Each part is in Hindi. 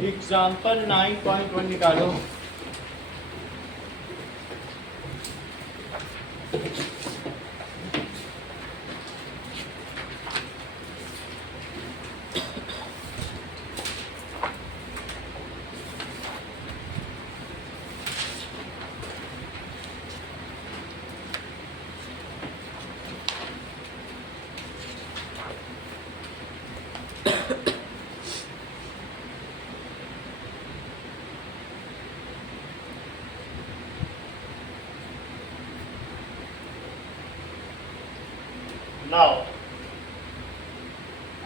एग्जाम्पल 9.1 निकालो। Now,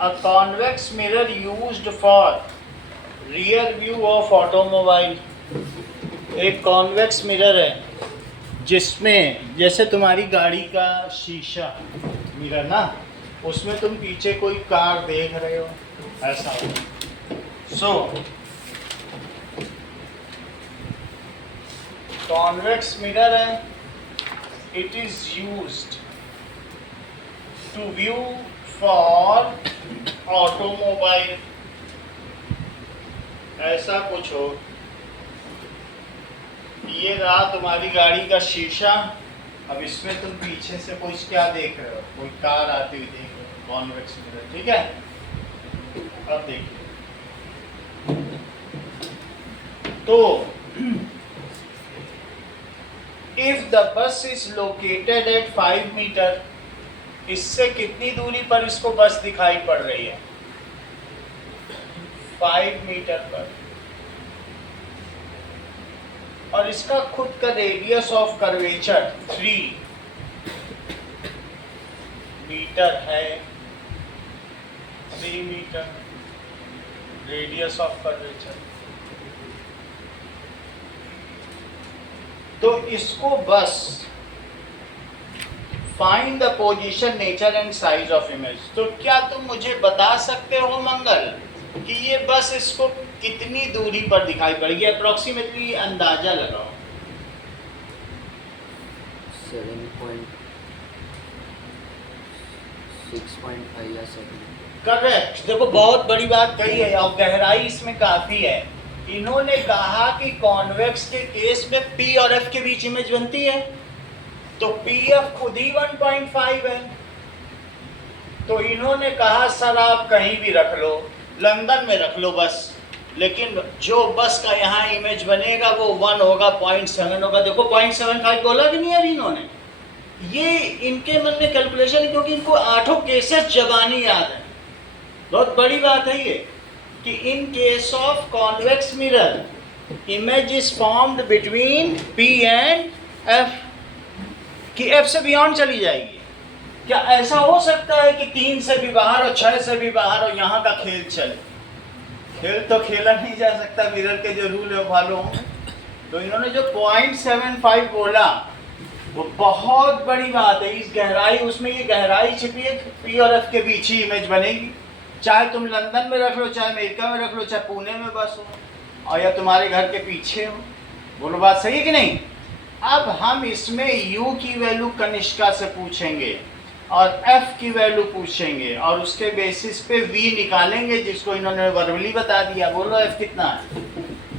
a convex mirror used for rear view of automobile। एक कॉन्वेक्स मिरर है जिसमें जैसे तुम्हारी गाड़ी का शीशा मिरर ना, उसमें तुम पीछे कोई कार देख रहे हो, ऐसा हो। सो कॉन्वेक्स मिरर है, it is used to view for automobile। ऐसा कुछ हो, ये रहा तुम्हारी गाड़ी का शीशा, अब इसमें तुम पीछे से कोई क्या देख रहे हो, कोई कार आती हुई देख रहे हो, कॉन्वेक्स मिरर, ठीक है। अब देखिए, तो if the bus is located at 5 metre, इससे कितनी दूरी पर इसको बस दिखाई पड़ रही है? 5 मीटर पर। और इसका खुद का रेडियस ऑफ कर्वेचर 3 मीटर है। 3 मीटर रेडियस ऑफ कर्वेचर। तो इसको बस find the position, nature and size of image. तो क्या तुम मुझे बता सकते हो मंगल कि ये बस इसको कितनी दूरी पर दिखाई पड़ेगी? अप्रोक्सीमेटली अंदाजा लगाओ। 6.5 या 7। करेक्ट। देखो बहुत बड़ी बात कही है और गहराई इसमें काफी है। इन्होंने कहा कि कॉन्वेक्स के केस में पी और एफ के बीच इमेज बनती है, तो पी एफ खुद ही 1.5 है। तो इन्होंने कहा सर आप कहीं भी रख लो, लंदन में रख लो बस, लेकिन जो बस का यहाँ इमेज बनेगा वो 1 होगा, 0.7 होगा। देखो 0.75 बोला कि नहीं अभी इन्होंने? ये इनके मन में कैलकुलेशन है, क्योंकि इनको 8 केसेस जबानी याद है। बहुत बड़ी बात है ये कि in case of convex mirror image is formed between P and F, कि एफ से बियॉन्ड चली जाएगी। क्या ऐसा हो सकता है कि 3 से भी बाहर और 6 से भी बाहर और यहाँ का खेल चले? खेल तो खेला नहीं जा सकता, मिरर के जो रूल है फॉलो होंगे। तो इन्होंने जो 0.75 बोला वो बहुत बड़ी बात है। इस गहराई, उसमें ये गहराई छिपी है, पी और एफ के बीच ही इमेज बनेगी। चाहे तुम लंदन में रख लो, चाहे अमेरिका में रख लो, चाहे पुणे में बस हो, और या तुम्हारे घर के पीछे हो। बोलो बात सही है कि नहीं? अब हम इसमें u की वैल्यू कनिष्का से पूछेंगे और f की वैल्यू पूछेंगे और उसके बेसिस पे v निकालेंगे, जिसको इन्होंने वर्बली बता दिया। बोलो f कितना है?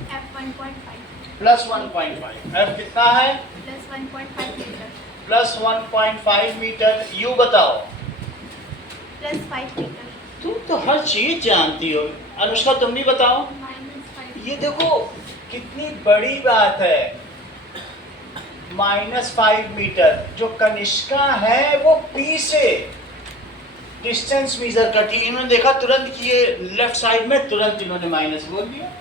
F 1.5 plus 1.5। f कितना है? Plus 1.5 metre plus 1.5 metre. u बताओ? प्लस 5 मीटर तुम तो हर चीज जानती हो। अनुष्का तुम भी बताओ। -5 ये देखो कितनी बड़ी बात है। -5 मीटर। जो कनिष्का है वो P से डिस्टेंस मेजर करती है। इन्होंने देखा तुरंत कि ये लेफ्ट साइड में, तुरंत इन्होंने माइनस बोल दिया।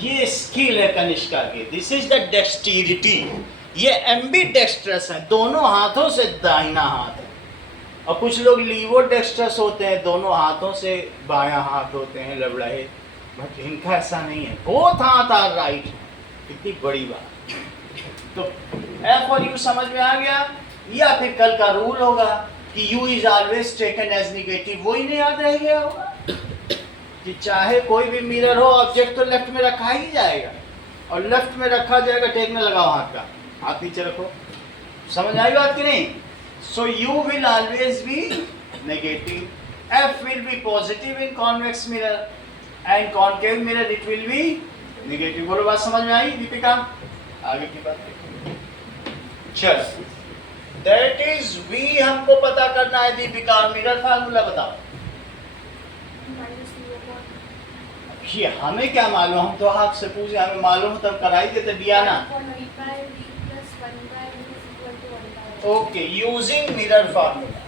ये स्किल है कनिष्का की। This is the dexterity. ये एम्बीडेक्स्ट्रस है, दोनों हाथों से दाहिना हाथ है। और कुछ लोग लीवो डेक्स्ट्रस होते हैं, दोनों हाथों से बायां हाथ होते हैं, लबड़ाए। बट इनका ऐसा नहीं है, बोथ हाथ आर राइट। कितनी बड़ी बात। तो F और U समझ में आ गया? या फिर कल का रूल होगा कि U is always taken as negative, वो ही नहीं याद रह गया होगा कि चाहे कोई भी मिरर हो, ऑब्जेक्ट तो लेफ्ट में रखा ही जाएगा, और लेफ्ट में रखा जाएगा। टेकने लगाओ हाथ का, हाथ नीचे रखो। समझ आई बात कि नहीं? सो U will always be negative, F will be positive in convex mirror, and concave mirror it will be negative. बोलो बात समझ में आई दीपिका? आगे की बात देखो। चलो दैट इज वी हमको पता करना है दीपिका। मिरर फार्मूला बताओ। ये हमें क्या मालूम, हम तो आपसे पूछे, हमें मालूम हो तब कराई देते दिया ना। Okay, using mirror formula.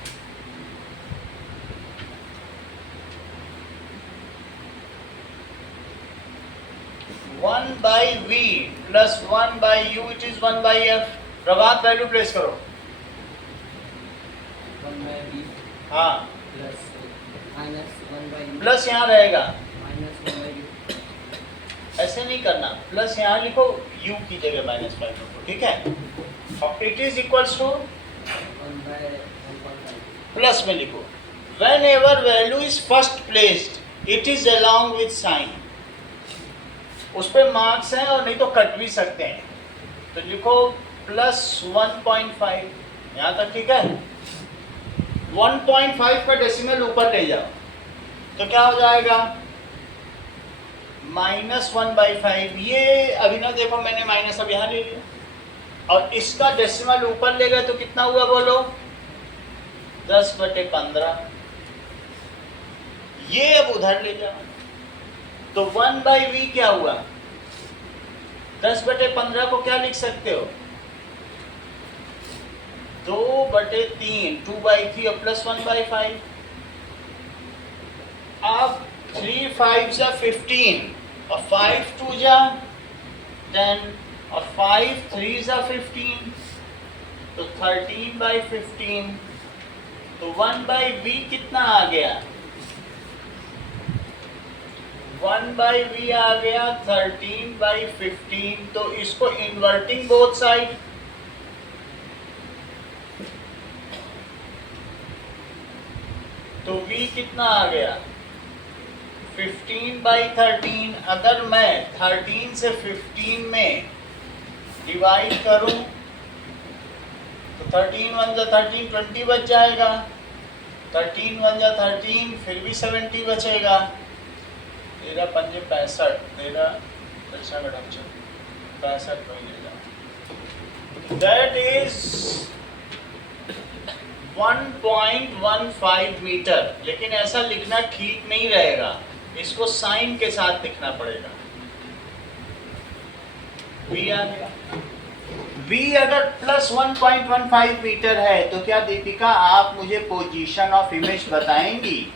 One by v plus one by u it is one by f. Prabhat value place करो। 1 by v हाँ, plus minus 1 by u plus यहाँ रहेगा, minus 1 by u ऐसे नहीं करना। प्लस यहाँ लिखो, u की जगह माइनस फाइव लिखो, ठीक है। और it is equals to 1 by 1.5 plus में लिखो। Whenever value is first placed it is along with sign. उस पर मार्क्स हैं और नहीं तो कट भी सकते हैं, तो लिखो प्लस 1.5 यहाँ तक, ठीक है। 1.5 का डेसिमल ऊपर ले जाओ तो क्या हो जाएगा, -1/5। ये अभी ना देखो, मैंने माइनस अब यहाँ ले लिया और इसका डेसिमल ऊपर ले गए तो कितना हुआ बोलो, 10/15। ये अब उधर ले जाओ तो 1/v क्या हुआ, 10/15 को क्या लिख सकते हो, 2/3, 2/3 और प्लस 1/5। अब 3 5 जा 15 और 5 2 जा 10 और 5 3 जा 15, तो 13/15। तो 1/v कितना आ गया, 1/v आ गया 13/15। तो इसको इन्वर्टिंग बोथ साइड, तो v कितना आ गया 15/13। अगर मैं 13 से 15 में डिवाइड करूं तो 13 1 जा 13, 20 बच जाएगा। 13 1 जा 13, फिर भी 70 बचेगा। 13 पंजे 65, 13 पैसा का ढांचा 65 को ले जाओ। That is 1.15 metre. लेकिन ऐसा लिखना ठीक नहीं रहेगा, इसको साइन के साथ लिखना पड़ेगा। v आ गया। v अगर प्लस 1.15 मीटर है तो क्या दीपिका आप मुझे पोजीशन ऑफ इमेज बताएंगी?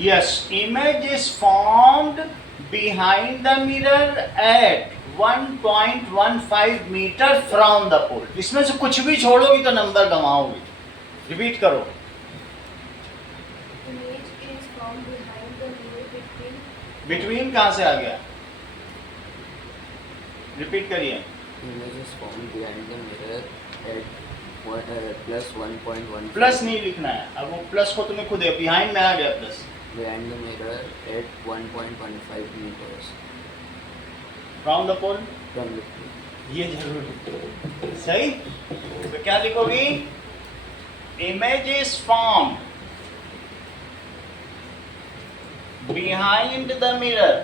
Yes, image is formed behind the mirror at 1.15 metre from the pole. इसमें से कुछ भी छोड़ोगी तो नंबर गंवाओगी। रिपीट करो। बिटवीन कहाँ से आ गया, रिपीट करिए। image is formed behind the mirror at plus 1.1 plus नहीं लिखना है, अब वो प्लस को तुम्हें खुद है, बिहाइंड में आ गया plus. behind the mirror at 1.15 meters from the pole, from the pole. ये जरूरी सही। तो क्या लिखोगी, image is formed behind the mirror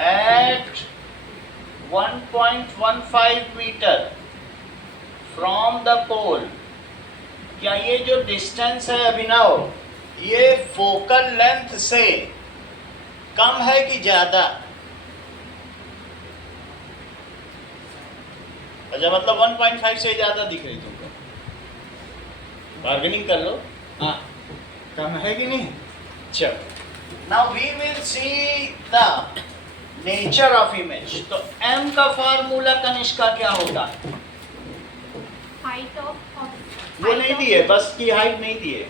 at 1.15 metre from the pole. क्या ये जो डिस्टेंस है अभिनव, ये फोकल लेंथ से कम है कि ज्यादा? अच्छा, मतलब 1.5 से ज्यादा दिख रही तुमको, बार्गेनिंग कर लो। हाँ, कम है कि नहीं? चलो now we will see the nature of image. तो m का फार्मूला कनिष्का क्या होता है? हाइट ऑफ वो नहीं दिए, बस की हाइट नहीं दिए।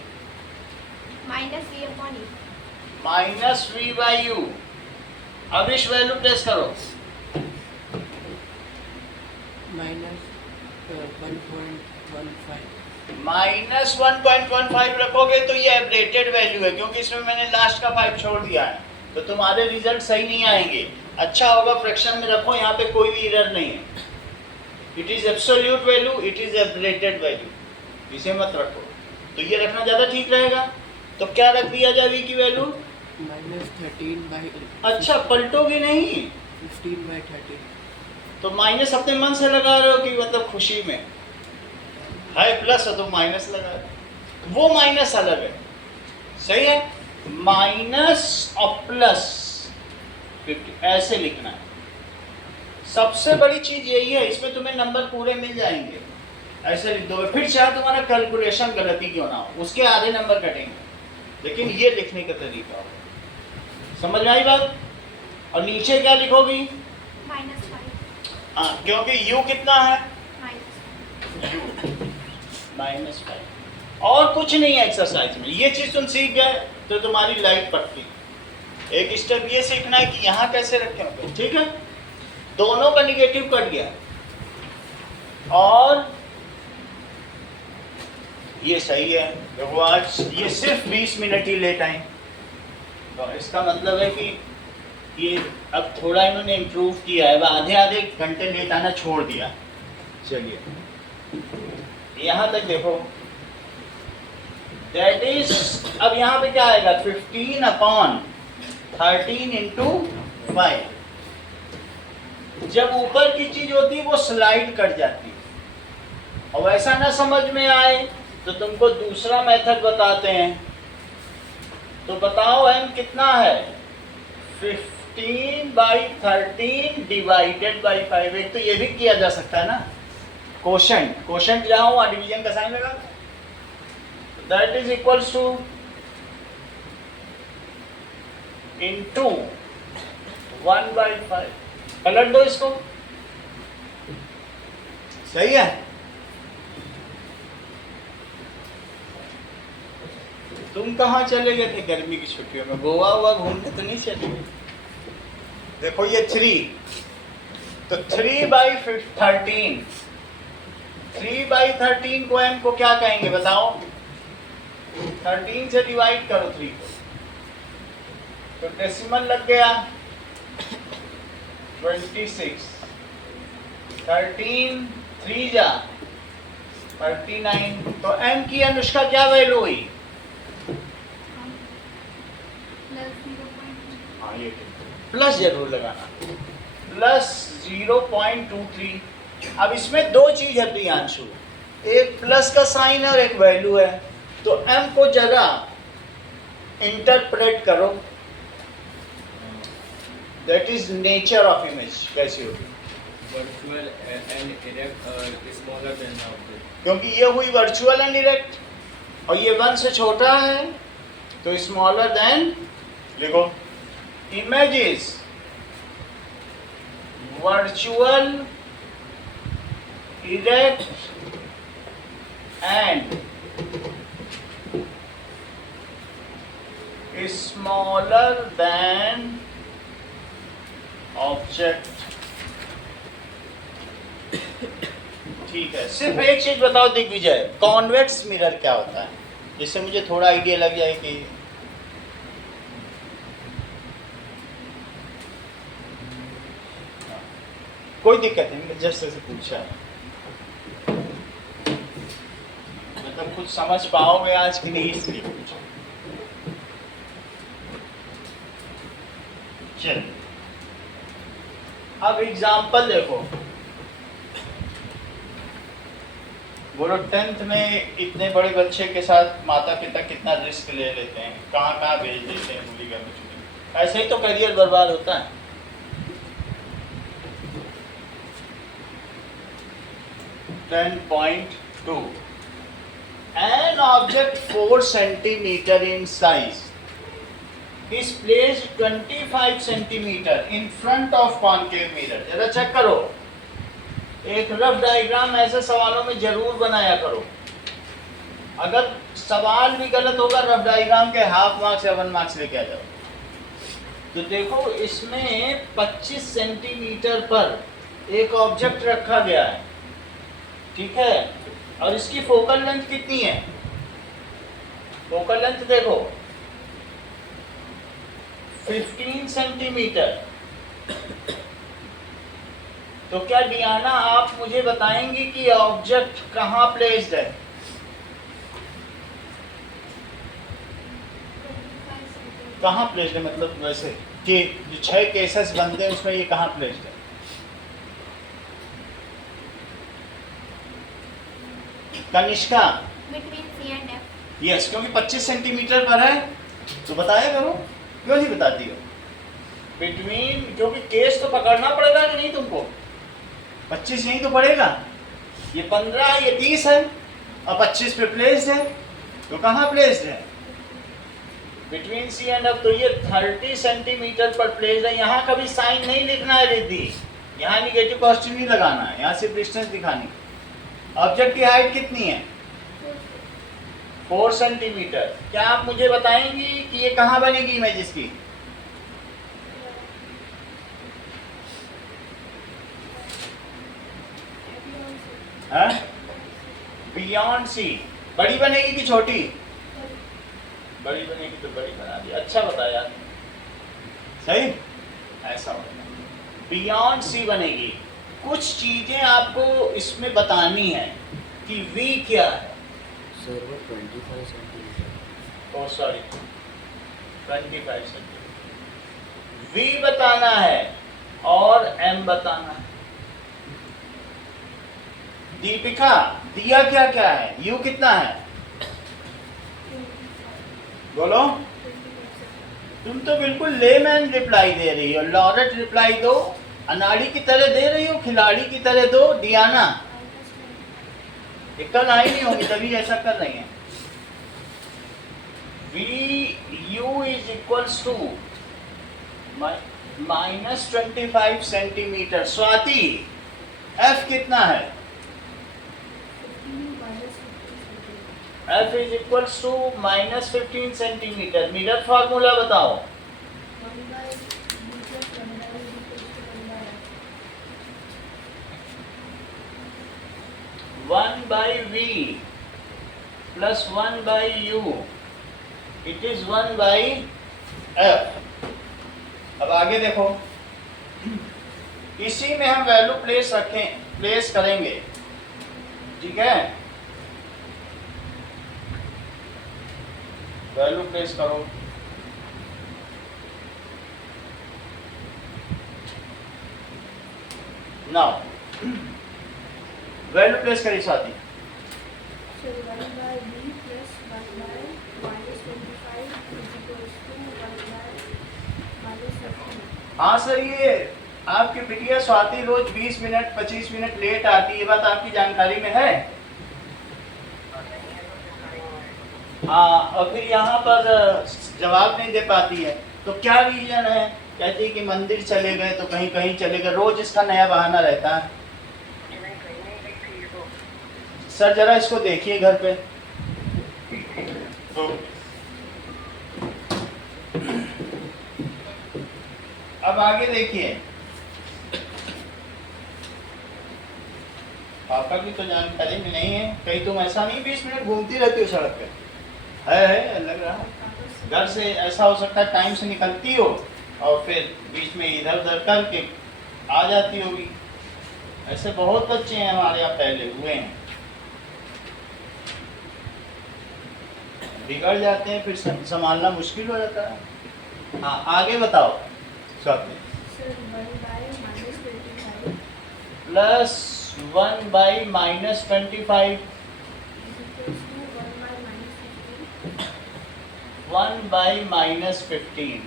-v/u minus we by you. अब इस वैल्यू टेस्ट करो। -1.15 रखोगे तो ये एब्रेटेड वैल्यू है, क्योंकि इसमें मैंने लास्ट का 5 छोड़ दिया है, तो तुम्हारे रिजल्ट सही नहीं आएंगे। अच्छा होगा फ्रैक्शन में रखो, यहाँ पे कोई भी एरर नहीं है। It is absolute value, it is aberrated value. इसे मत रखो, तो ये रखना ज़्यादा ठीक रहेगा। तो क्या रख दिया जाए v की वैल्यू? -13/। अच्छा, पलटोगे नहीं, 15/13। तो माइनस अपने मन से लगा रहे हो कि मतलब खुशी में है प्लस हो तो माइनस लगा रहे हो। वो माइनस अलग है, सही है, माइनस और प्लस 50 ऐसे लिखना है। सबसे बड़ी चीज यही है, इसमें तुम्हें नंबर पूरे मिल जाएंगे, ऐसे लिख दोगे, फिर चाहे तुम्हारा कैलकुलेशन गलती क्यों ना हो, उसके आधे नंबर कटेंगे, लेकिन ये लिखने का तरीका हो। समझ में आई बात? और नीचे क्या लिखोगी? -5 हाँ, क्योंकि u कितना है? -5 -5। और कुछ नहीं है एक्सरसाइज में, ये चीज तुम सीख गए तो तुम्हारी लाइफ पक्की। एक स्टेप ये सीखना है कि यहाँ कैसे रखें होंगे, ठीक है? दोनों का निगेटिव कट गया और ये सही है। देखो आज ये सिर्फ 20 मिनट ही लेट आए, तो इसका मतलब है कि ये अब थोड़ा इन्होंने इम्प्रूव किया है, आधे आधे घंटे लेट आना छोड़ दिया। चलिए यहाँ तक देखो, दैट इज, अब यहाँ पे क्या आएगा? 15/13 इंटू 5। जब ऊपर की चीज होती है वो स्लाइड कट जाती है, और वैसा ना समझ में आए तो तुमको दूसरा मेथड बताते हैं। तो बताओ m कितना है? 15/13 डिवाइडेड बाई 5। एक तो ये भी किया जा सकता है ना, कोशेंट जहाँ हुआ डिवीजन का साइन लगा, that is equals two into 1/5। पलट दो इसको, सही है? तुम कहाँ चले गए थे गर्मी की छुट्टियों में? गोवा हुआ घूमने तो नहीं चले गए? देखो ये 3, तो 3/13, 3/13 को m को क्या कहेंगे बताओ? 13 से डिवाइड करो 3 को, तो डेसिमल लग गया 26। 13 3 जा 39। तो m की अनुष्का क्या वैल्यू हुई? हाँ ये प्लस जरूर लगाना, +0.23। अब इसमें दो चीज है प्रियांशु, एक प्लस का साइन और एक वैल्यू है, तो m को जरा इंटरप्रेट करो, that is nature of image. कैसी होगी? virtual and erect smaller than the object. क्योंकि ये हुई वर्चुअल एंड डायरेक्ट, और ये 1 से छोटा है तो स्मॉलर देन, लिखो images virtual erect and smaller than object. ठीक है, सिर्फ एक चीज बताओ दिग्विजय, कॉन्वेक्स मिरर क्या होता है, जिससे मुझे थोड़ा आइडिया लग जाए कि कोई दिक्कत नहीं, मैं जस्ट ऐसे पूछा, मतलब कुछ समझ पाओगे आज की नहीं इसलिए पूछा। चल अब एग्जाम्पल देखो, बोलो 10th में इतने बड़े बच्चे के साथ माता पिता कितना रिस्क ले लेते हैं, कहाँ कहाँ भेज देते हैं मूली का कुछ, ऐसे ही तो करियर बर्बाद होता है। (10.2) An object 4 centimeter in size is placed 25 centimeter in front of concave mirror। जरा चेक करो, एक रफ डायग्राम ऐसे सवालों में जरूर बनाया करो। अगर सवाल भी गलत होगा रफ डायग्राम के हाफ मार्क्स या 1 मार्क्स लेके आ जाओ। तो देखो इसमें 25 सेंटीमीटर पर एक ऑब्जेक्ट रखा गया है, ठीक है, और इसकी फोकल लेंथ कितनी है? फोकल लेंथ देखो 15 सेंटीमीटर। तो क्या डियाना आप मुझे बताएंगे कि ऑब्जेक्ट कहाँ प्लेस्ड है? कहाँ प्लेस्ड है, मतलब वैसे कि जो 6 केसेस बनते हैं उसमें ये कहाँ प्लेस्ड है? Kanishka, Between C and F. Yes, क्योंकि 25 सेंटीमीटर पर है तो बताया करो, क्यों नहीं बताती हो? बिटवीन, क्योंकि केस तो पकड़ना पड़ेगा कि नहीं तुमको, 25 यहीं तो पड़ेगा, ये 15 ये 30 है और 25 पे प्लेस्ड है, तो कहाँ प्लेस्ड है? बिटवीन सी एंड एफ, तो ये 30 सेंटीमीटर पर प्लेस्ड है। यहाँ कभी साइन नहीं लिखना है रिद्धि, यहाँ निगेटिव पॉजिटिव नहीं लगाना है, यहाँ सिर्फ डिस्टेंस दिखानी। ऑब्जेक्ट की हाइट कितनी है? 4 सेंटीमीटर। क्या आप मुझे बताएंगी कि ये कहाँ बनेगी इमेज इसकी? Beyond C. बड़ी बनेगी कि छोटी? बड़ी बनेगी तो बड़ी बना दी, अच्छा बताया, सही, ऐसा होगा। बियॉन्ड सी बनेगी। कुछ चीजें आपको इसमें बतानी है कि V क्या है। सर वो 25 सेंटीमीटर। ओ सॉरी, 25 सेंटीमीटर V बताना है और M बताना है। दीपिका, दिया क्या क्या है? U कितना है? बोलो। तुम तो बिल्कुल लेमैन रिप्लाई दे रही हो। लॉरेट रिप्लाई दो, अनाड़ी की तरह दे रही हो, खिलाड़ी की तरह दो। डियाना, कल आई नहीं होगी तभी ऐसा कर रही हैं। VU is equals to -25 centimetre. Swati, F कितना है? F is equals to -15 centimetre. Mirror formula बताओ। 1/V plus 1/U, it is 1/F। अब आगे देखो, इसी में हम वैल्यू प्लेस करेंगे, ठीक है? वैल्यू प्लेस करो। नाउ वैल्यू प्लेस करी Swati. So 1/B plus 1/-25 is equals to 1/-15. हाँ सर, ये आपकी बिटिया स्वाति रोज 20 मिनट 25 मिनट लेट आती है, ये बात आपकी जानकारी में है? हाँ, और फिर यहाँ पर जवाब नहीं दे पाती है, तो क्या रीजन है? कहती है कि मंदिर चले गए तो कहीं कहीं चले गए, रोज इसका नया बहाना रहता है। सर जरा इसको देखिए घर पे। अब आगे देखिए, पापा की तो जानकारी में नहीं है, कहीं तुम ऐसा नहीं 20 मिनट घूमती रहती हो सड़क पे? है लग रहा है। घर से ऐसा हो सकता है टाइम से निकलती हो और फिर बीच में इधर उधर करके आ जाती होगी। ऐसे बहुत बच्चे हैं हमारे यहाँ पहले हुए हैं, बिगड़ जाते हैं, फिर संभालना मुश्किल हो जाता है। हाँ आगे बताओ Swati. So 1/-25 plus 1/-25 is equals to 1/-15।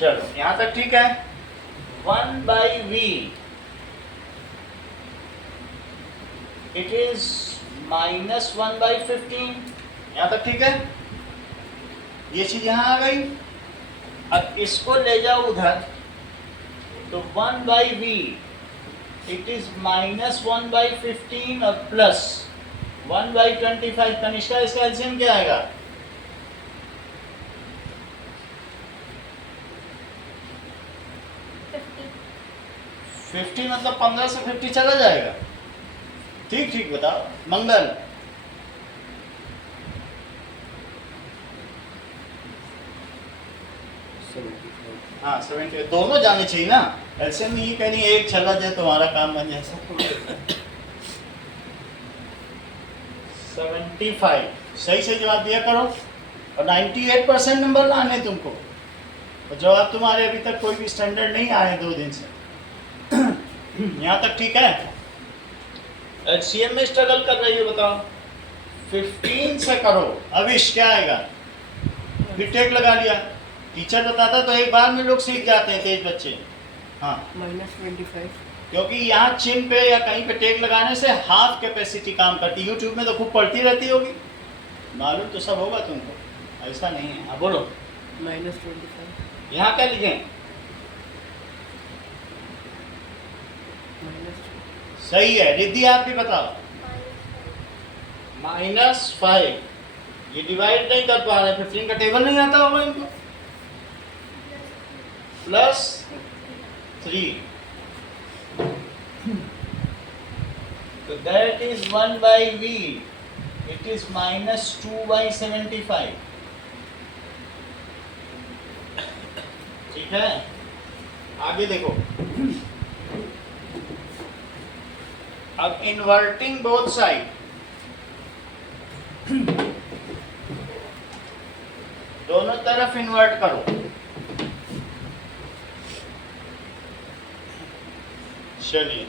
चलो यहाँ तक ठीक है। 1/V it is -1/15। यहाँ तक ठीक है, ये चीज यहाँ आ गई। अब इसको ले जाओ उधर, तो 1/V इट इज -1/15 और प्लस 1/25। कनिष्का, इसका एलसीएम क्या आएगा? 50 मतलब 15 से 50 चला जाएगा। ठीक ठीक बताओ। मंगल, हाँ 70, दोनों जाने चाहिए ना। एलसीएम में ये कह रही है एक चला जाए तुम्हारा काम बन जाए। 75 सही से जवाब दिया करो और 98% नंबर लाने तुमको, और जवाब तुम्हारे अभी तक कोई भी स्टैंडर्ड नहीं आए 2 दिन से। यहाँ तक ठीक है। एचसीएम में स्ट्रगल कर रही हो, बताओ 15 से करो। अविश क्या आएगा? बीटेक लगा लिया, टीचर बताता तो एक बार में लोग सीख जाते हैं, तेज बच्चे। हाँ, -25। क्योंकि यहाँ चिन पे या कहीं पे टेक लगाने से हाफ कैपेसिटी काम करती है। यूट्यूब में तो खूब पढ़ती रहती होगी, मालूम तो सब होगा तुमको, ऐसा नहीं है। हाँ बोलो। -25। यहाँ क्या लिखें? सही है। रिद्धि आप भी बताओ। -5। ये डिवाइड नहीं कर पा रहे, 15 का टेबल नहीं आता होगा इनको। +3, तो that is 1/v, it is -2/75। ठीक है, आगे देखो। अब इन्वर्टिंग बोथ साइड, दोनों तरफ इन्वर्ट करो। चलिए,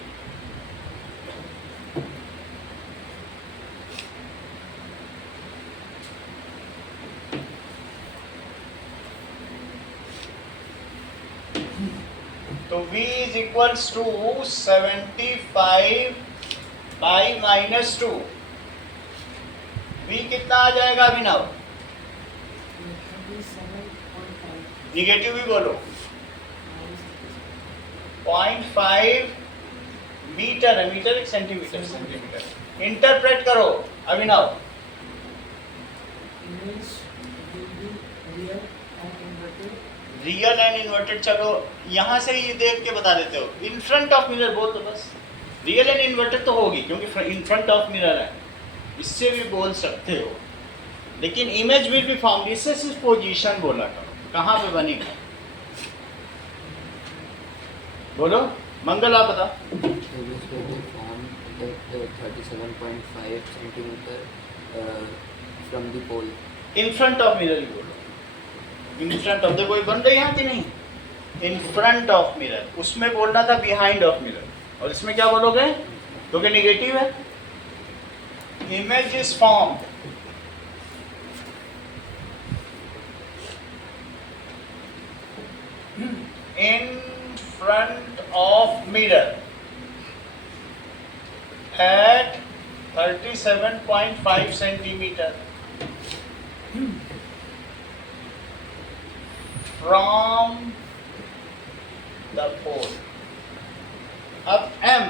तो v is equals to 75/-2। v कितना आ जाएगा अभिनव? निगेटिव भी बोलो। 0.5 मीटर है, मीटर एक सेंटीमीटर, सेंटीमीटर। इंटरप्रेट करो अभिनव। रियल एंड इन्वर्टेड, चलो यहाँ से ये देख के बता देते हो। इन फ्रंट ऑफ मिरर बोल दो बस। रियल एंड इन्वर्टेड तो होगी क्योंकि इन फ्रंट ऑफ मिरर है, इससे भी बोल सकते हो, लेकिन इमेज विल बी फाउंड, इससे सिर्फ पोजीशन बोला करो, कहाँ पे बनेगा। बोलो मंगल, आप बता। 37.5 centimeter from the pole. In front of mirror ही बोलो। इन फ्रंट ऑफ, देखो ये बन रही यहाँ की नहीं? इन फ्रंट ऑफ मिरर, उसमें बोलना था बिहाइंड ऑफ मिरर, और इसमें क्या बोलोगे? क्योंकि निगेटिव है। Image is form in front of mirror at 37.5 centimeter from the pole। अब m,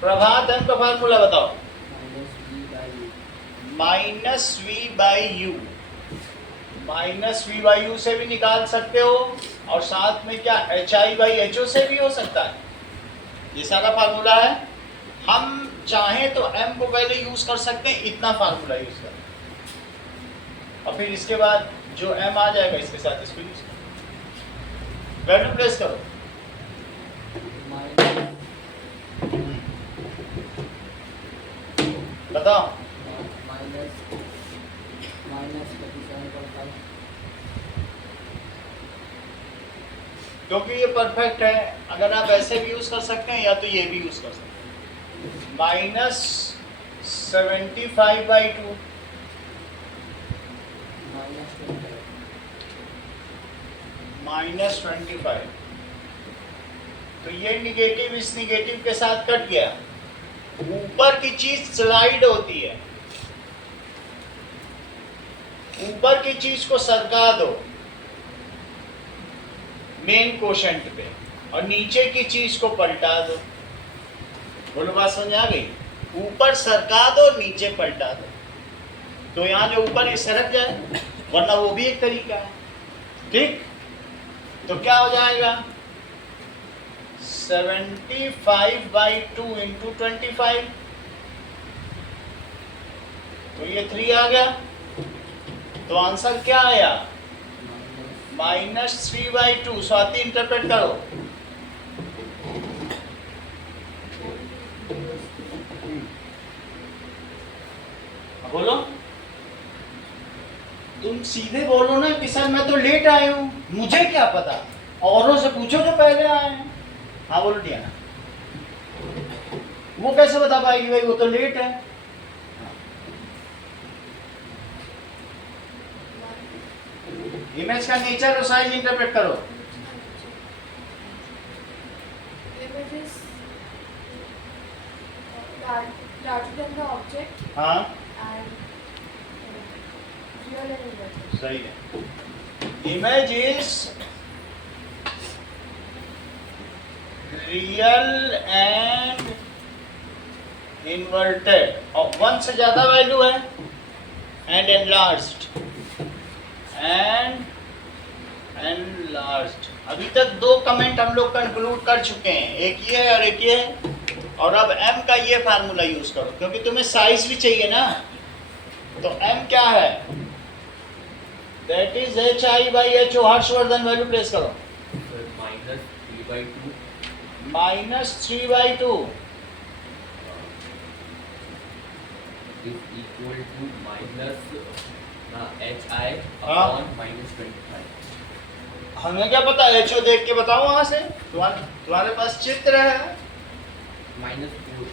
प्रभात m का फार्मूला बताओ। -v/u, -v/u से भी निकाल सकते हो, और साथ में क्या hi/ho से भी हो सकता है। ये सारा फार्मूला है। हम चाहें तो m को पहले यूज कर सकते हैं, इतना फार्मूला यूज करें, और फिर इसके बाद जो m आ जाएगा इसके साथ इसको यूज करो। वैल्यू प्लेस करो। बताओ। क्योंकि ये परफेक्ट है, अगर आप ऐसे भी यूज कर सकते हैं या तो ये भी यूज कर सकते हैं। -75/2, -25, तो ये निगेटिव इस निगेटिव के साथ कट गया। ऊपर की चीज स्लाइड होती है, ऊपर की चीज को सरका दो मेन कोशेंट पे, और नीचे की चीज को पलटा दो। बोलो बात समझ आ गई? ऊपर सरका दो, नीचे पलटा दो, तो यहाँ जो ऊपर ये सरक जाए, वरना वो भी एक तरीका है। ठीक, तो क्या हो जाएगा? 75/2 × 25, तो ये 3 आ गया। तो आंसर क्या आया? -3/2। स्वाति इंटरप्रेट करो। बोलो। तुम सीधे बोलो ना कि सर मैं तो लेट आया हूँ, मुझे क्या पता, औरों से पूछो जो पहले आए हैं। हाँ बोलो डियाना। वो कैसे बता पाएगी भाई, वो तो लेट है। इमेज का नेचर और साइज इंटरप्रेट करो। Image is larger than the object हाँ and real and inverted. सही है। Image is real and inverted और वन से ज्यादा वैल्यू है एंड एनलार्ज्ड एनलार्ज्ड। अभी तक दो कमेंट हम लोग कंक्लूड कर चुके हैं, एक ये है और एक ये है। और अब m का ये फार्मूला यूज करो क्योंकि तुम्हें साइज भी चाहिए ना। तो m क्या है, that is H I by H O. Harshvardhan value place करो। -3/2 is equal to minus HI हाँ। upon -25. हमें क्या पता, एच ओ देख के बताओ वहां से। तुम्हारे पास चित्र है, -4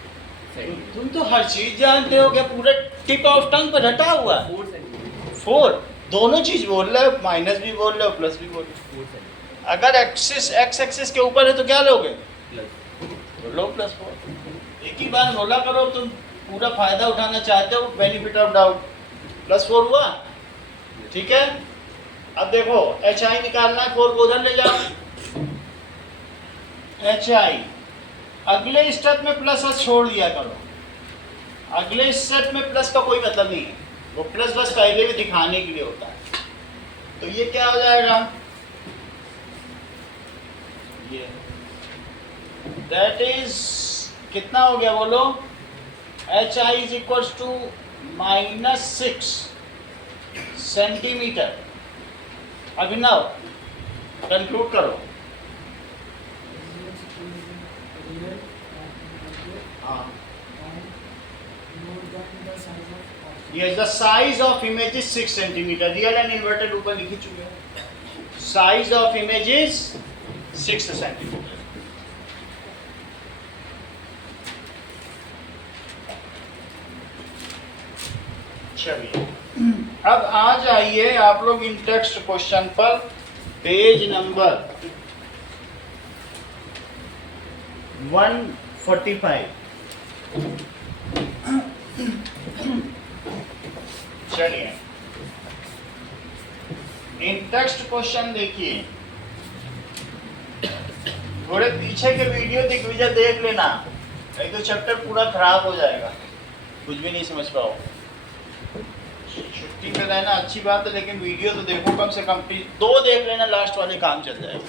centimeter. तुम तो हर चीज जानते हो। क्या पूरे टिप ऑफ टंग पर हटा हुआ 4 centimeter. 4 दोनों चीज बोल रहे हो, माइनस भी बोल रहे हो प्लस भी बोल रहे 4 centimeter. हो। अगर एक्सिस एक्स एक्सिस के ऊपर है तो क्या लोगे, Plus. तो लो +4। एक ही बार रोला करो, तुम पूरा फायदा उठाना चाहते हो, बेनिफिट ऑफ डाउट। +4 हुआ, ठीक है। अब देखो एच आई निकालना है, 4 को उधर ले जाओ। एच आई अगले स्टेप में प्लस और छोड़ दिया करो। अगले स्टेप में प्लस का कोई मतलब नहीं है, वो प्लस बस पहले भी दिखाने के लिए होता है। तो ये क्या हो जाएगा, ये दैट इज कितना हो गया बोलो, H I is equal to -6 centimetre. Abhinav conclude करो। हाँ, ये the size of image is 6 centimetre. Real and inverted ऊपर लिख ही चुके हैं। Size of image is 6 centimetre. चलिए अब आ जाइए आप लोग इन टेक्स्ट क्वेश्चन पर, पेज नंबर 145। चलिए इन टेक्स्ट क्वेश्चन देखिए, थोड़े पीछे के वीडियो दिग्विजय देख लेना, नहीं तो चैप्टर पूरा खराब हो जाएगा, कुछ भी नहीं समझ पाओ। छुट्टी पे रहना अच्छी बात है, लेकिन वीडियो तो देखो कम से कम, 2 देख लेना, लास्ट वाले काम चल जाएगा।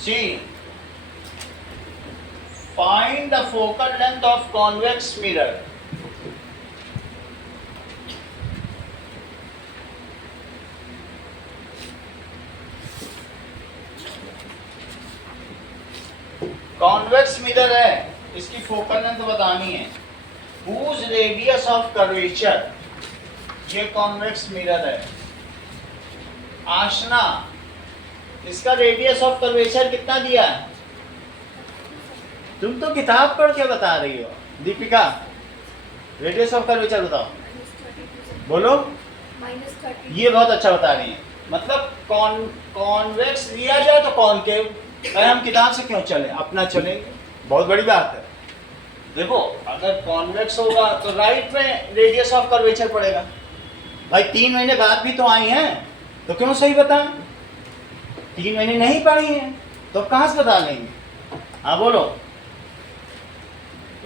C find the focal length of convex mirror. Convex mirror है, इसकी फोकल लेंथ बतानी है। हुज रेडियस ऑफ कर्वेचर, ये कॉन्वेक्स मिरर है। आशना, इसका रेडियस ऑफ कर्वेचर कितना दिया है? तुम तो किताब पढ़ के बता रही हो। दीपिका रेडियस ऑफ कर्वेचर बताओ, बोलो। -30। ये बहुत अच्छा बता रही है। मतलब कॉन्वेक्स लिया जाए तो कॉनकेव, अरे हम किताब से क्यों चले, अपना चलेंगे, बहुत बड़ी बात है। देखो अगर कॉन्वेक्स होगा तो राइट में रेडियस ऑफ कर्वेचर पड़ेगा। भाई 3 महीने बाद भी तो आई हैं, तो क्यों सही बताएं? 3 महीने नहीं पढ़ी हैं तो कहाँ से बता लेंगे? हाँ बोलो,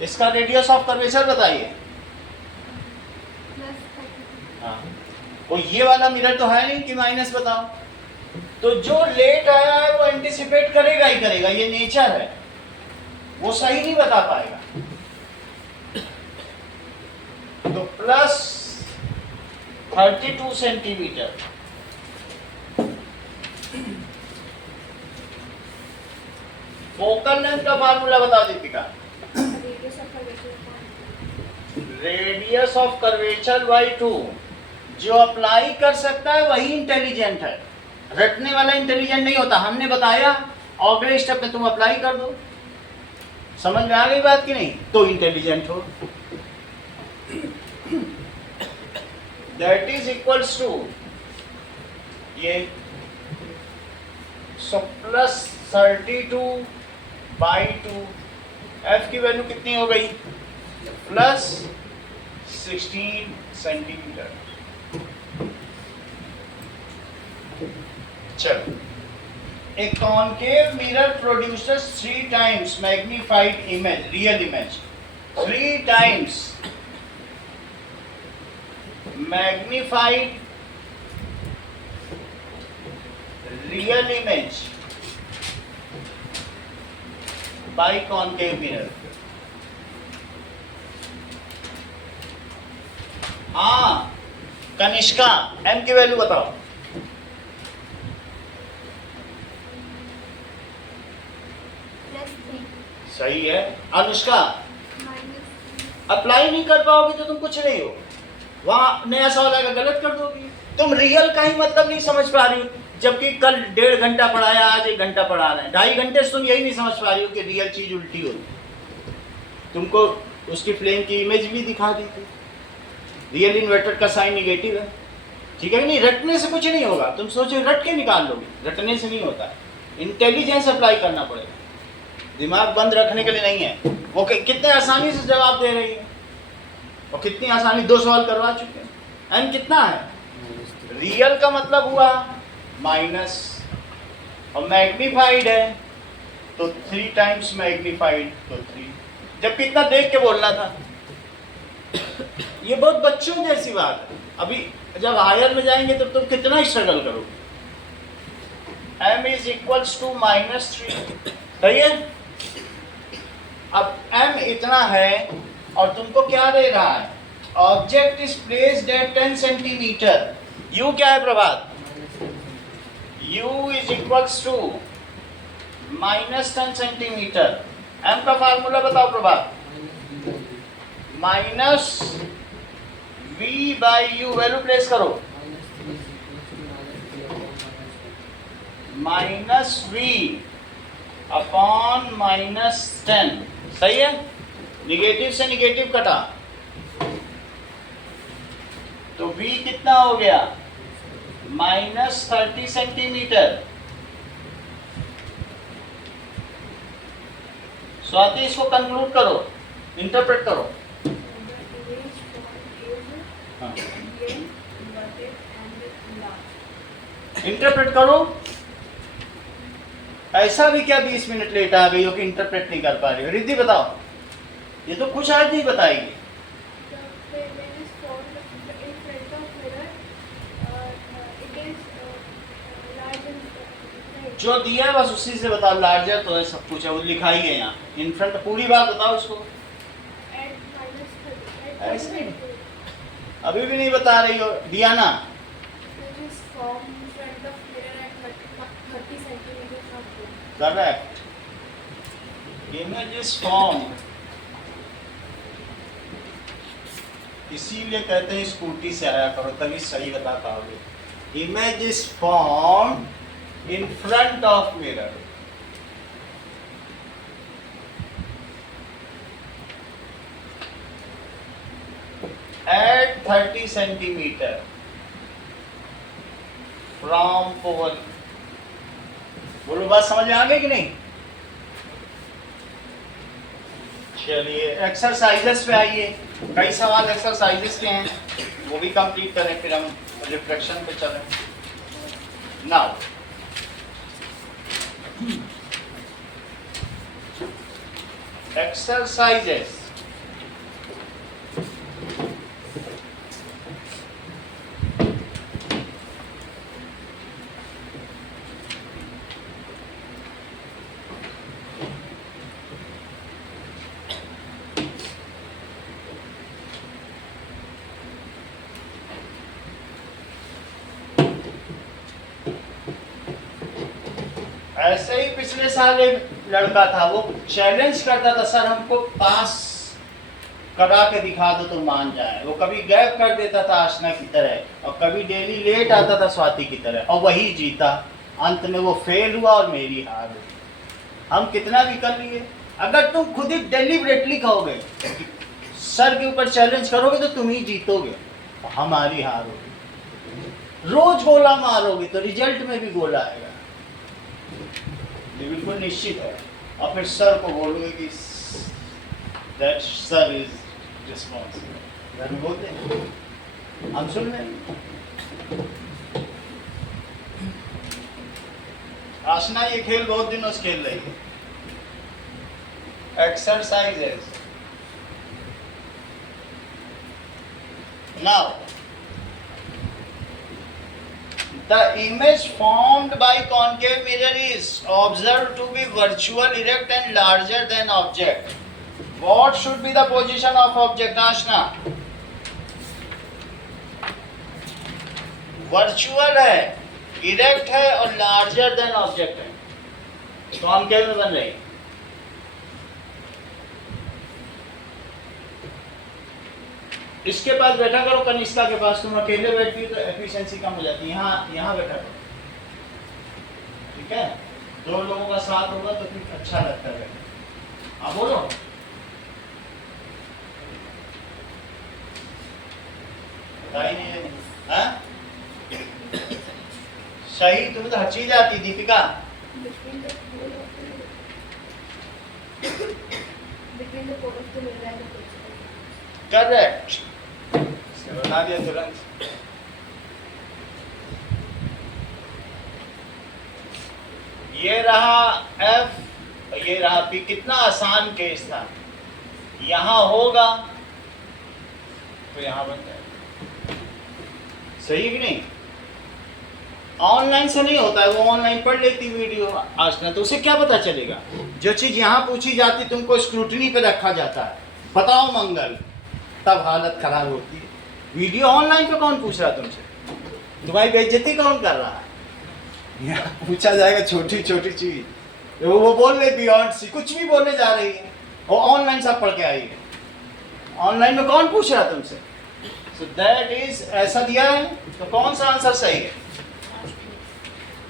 इसका रेडियस ऑफ कर्वेचर बताइए। हाँ, वो ये वाला मिरर तो है नहीं कि माइनस बताओ। तो जो लेट आया है वो एंटिसिपेट करेगा ही करेगा, ये नेचर है, वो सही नहीं बता पाएगा। तो +32 सेंटीमीटर। फोकल लेंथ का फार्मूला बता Deepika. Radius of curvature radius of curvature by 2। जो अप्लाई कर सकता है वही इंटेलिजेंट है, रटने वाला इंटेलिजेंट नहीं होता। हमने बताया अगले स्टेप में तुम अप्लाई कर दो। समझ में आ गई बात कि नहीं? तो इंटेलिजेंट हो। दैट इज इक्वल्स टू ये सो प्लस 32/2। एफ की वैल्यू कितनी हो गई? Plus 16 centimetre. चलो, a concave mirror produces 3 times magnified image, real image, 3 times magnified real image by concave mirror। हाँ कनिष्का, m की वैल्यू बताओ। सही है। अनुष्का, अप्लाई नहीं कर पाओगे तो तुम कुछ नहीं हो। वहां नया सवाल आएगा, गलत कर दोगी। तुम रियल का ही मतलब नहीं समझ पा रही हो, जबकि कल 1.5 घंटा पढ़ाया, आज 1 घंटा पढ़ा रहे हैं। 2.5 घंटे से तुम यही नहीं समझ पा रही हो कि रियल चीज उल्टी होती। तुमको उसकी फ्लेम की इमेज भी दिखा दी थी। रियल इन्वर्टर का साइन निगेटिव है, ठीक है कि नहीं? रटने से कुछ नहीं होगा। तुम सोचो रट के निकाल लोगे, रटने से नहीं होता। इंटेलिजेंस अप्लाई करना पड़ेगा, दिमाग बंद रखने के लिए नहीं है। वो कितने आसानी से जवाब दे रही है, और कितनी आसानी, 2 सवाल करवा चुके हैं। एन कितना है? रियल का मतलब हुआ माइनस, और मैग्नीफाइड है तो 3 टाइम्स मैग्नीफाइड तो 3। जब कितना देख के बोलना था। ये बहुत बच्चों जैसी बात है। अभी जब हायर में जाएंगे तो तुम कितना स्ट्रगल करोगे। m इज इक्वल्स टू -3, सही है। अब m इतना है और तुमको क्या दे रहा है? Object is placed at 10 centimetre. u क्या है Prabhat? u is equals to -10 centimetre. m का फार्मूला बताओ Prabhat. Minus v/u, value place करो। -v/-10, सही है। निगेटिव से निगेटिव कटा तो v कितना हो गया? -30 सेंटीमीटर। स्वाति इसको कंक्लूड करो, इंटरप्रेट करो। इंटरप्रेट करो। ऐसा भी क्या 20 मिनट लेट आ गई हो कि इंटरप्रेट नहीं कर पा रही हो? रिद्धि बताओ, ये तो कुछ आज नहीं बताएगी। जो दिया है बस उसी से बताओ। लार्जर तो है, सब कुछ है, वो लिखा ही है यहाँ। इन फ्रंट पूरी बात बताओ उसको। ऐसे अभी भी नहीं बता रही हो Diana. Correct, image is form. इसीलिए कहते हैं स्कूटी से आया करो, तभी सही बता पाओगे। Image is form in front of mirror। At 30 centimeter from pole। बोलो बात समझ में आ गई कि नहीं? चलिए एक्सरसाइजेस पे आइए। कई सवाल एक्सरसाइजेस के हैं, वो भी कंप्लीट करें, फिर हम रिफ्लेक्शन पे चलें। Now exercises। ऐसे ही पिछले साल एक लड़का था, वो चैलेंज करता था, सर हमको पास करा के दिखा दो तो मान जाए। वो कभी गैप कर देता था आशना की तरह और कभी डेली लेट आता था स्वाति की तरह और वही जीता। अंत में वो फेल हुआ और मेरी हार हुई। हम कितना भी कर लिए, अगर तुम खुद ही डेलिबरेटली कहोगे, सर के ऊपर चैलेंज करोगे तो तुम ही जीतोगे, हमारी हार होगी। रोज गोला मारोगे तो रिजल्ट में भी गोला आएगा, ये बिल्कुल निश्चित है। और फिर सर को बोलोगे कि दैट सर इज रिस्पॉन्सिबल। घर में बोलते हैं, हम सुन रहे हैं। आशना ये खेल बहुत दिनों से खेल रही है। Exercises now the image formed by concave mirror is observed to be virtual, erect and larger than object. What should be the position of object, Ashna? Virtual है, इरेक्ट है और लार्जर देन ऑब्जेक्ट है। कॉनकेव में बन रही। इसके पास बैठा करो, कनिष्का के पास। तुम अकेले बैठती हो तो एफिशिएंसी कम हो जाती है। यहाँ बैठा करो, ठीक है? दो लोगों का साथ होगा तो फिर अच्छा लगता है। आप बोलो। पता ही नहीं है, हाँ? सही, तुम्हें तो हर चीज आती। Deepika Between the pole of the mirror and the principal. Correct, बना दिया तुरंत। ये रहा F, ये रहा P। कितना आसान केस था। यहाँ होगा तो यहाँ बन जाएगा, सही कि नहीं? ऑनलाइन से नहीं होता है, वो ऑनलाइन पढ़ लेती वीडियो आशना, तो उसे क्या पता चलेगा? जो चीज यहाँ पूछी जाती तुमको स्क्रूटनी पे रखा जाता है, बताओ मंगल, तब हालत खराब होती है। वीडियो ऑनलाइन पे कौन पूछ रहा तुमसे? तुम्हारी बेइज्जती कौन कर रहा है? यहाँ पूछा जाएगा छोटी छोटी चीज, वो बोल रहे बियॉन्ड सी, कुछ भी बोलने जा रही है। वो ऑनलाइन सब पढ़ के आई है, ऑनलाइन में कौन पूछ रहा तुमसे? सो दैट इज, ऐसा दिया है तो कौन सा आंसर सही है?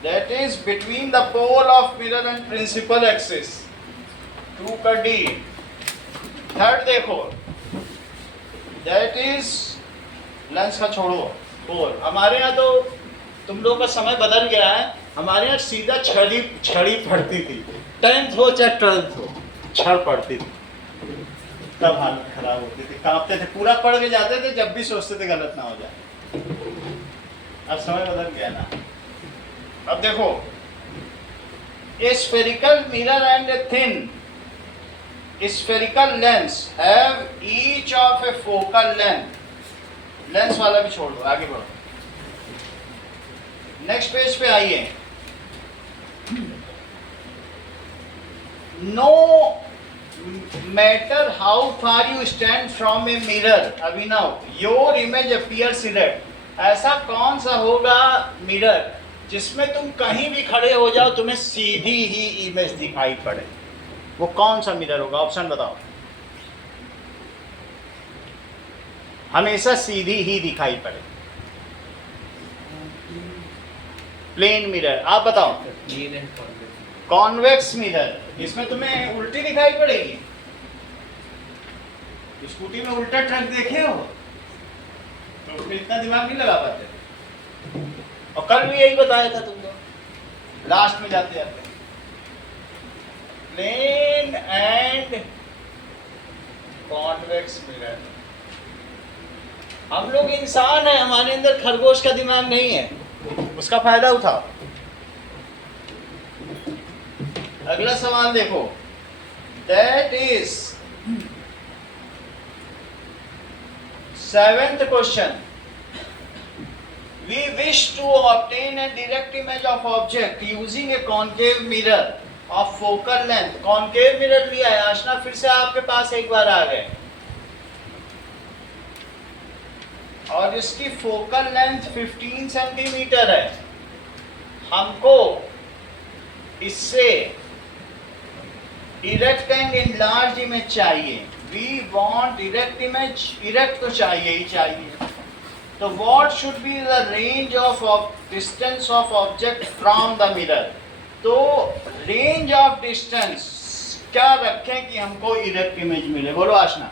That is between the pole of mirror and principal axis. 2 का D। थर्ड देखो, that is लेंस का छोड़ो, पोल। हमारे यहाँ तो तुम लोगों का समय बदल गया है। हमारे यहाँ सीधा छड़ी पड़ती थी, 10th हो चाहे 12th हो, छड़ पड़ती थी, तब हालत खराब होती थी, कांपते थे, पूरा पढ़ के जाते थे जब भी सोचते थे गलत ना हो जाए। अब समय बदल गया ना। अब देखो, a spherical mirror and a thin spherical lens have each of a focal length। Lens वाला भी छोड़ दो, आगे बढ़ो। नेक्स्ट पेज पे आइए। No matter how far you stand from a mirror, Abhinav, your image appears erect. ऐसा कौन सा होगा मिरर जिसमें तुम कहीं भी खड़े हो जाओ तुम्हें सीधी ही इमेज दिखाई पड़े? वो कौन सा मिरर होगा? ऑप्शन बताओ। हमेशा सीधी ही दिखाई पड़े, प्लेन मिरर। आप बताओ। कॉन्वेक्स मिरर, इसमें तुम्हें उल्टी दिखाई पड़ेगी। स्कूटी में उल्टा ट्रक देखे हो तो उसमें इतना दिमाग नहीं लगा पाते। और कल भी यही बताया था तुमको, लास्ट में जाते जाते। Plane and convex mirror. हम लोग इंसान है, हमारे अंदर खरगोश का दिमाग नहीं है, उसका फायदा उठाओ। अगला सवाल देखो, that is 7th question. We wish to obtain a direct image of object using a concave mirror of focal length। concave mirror लिया है आशना, फिर से आपके पास एक बार आ गए, और इसकी फोकल लेंथ 15 सेंटीमीटर है। हमको इससे इरेक्ट एंड इनलार्ज इमेज चाहिए। We want erect image, erect तो चाहिए ही चाहिए। तो what should be the range of distance of object from the mirror. तो रेंज ऑफ डिस्टेंस क्या रखें कि हमको इरेक्ट इमेज मिले? बोलो आशना।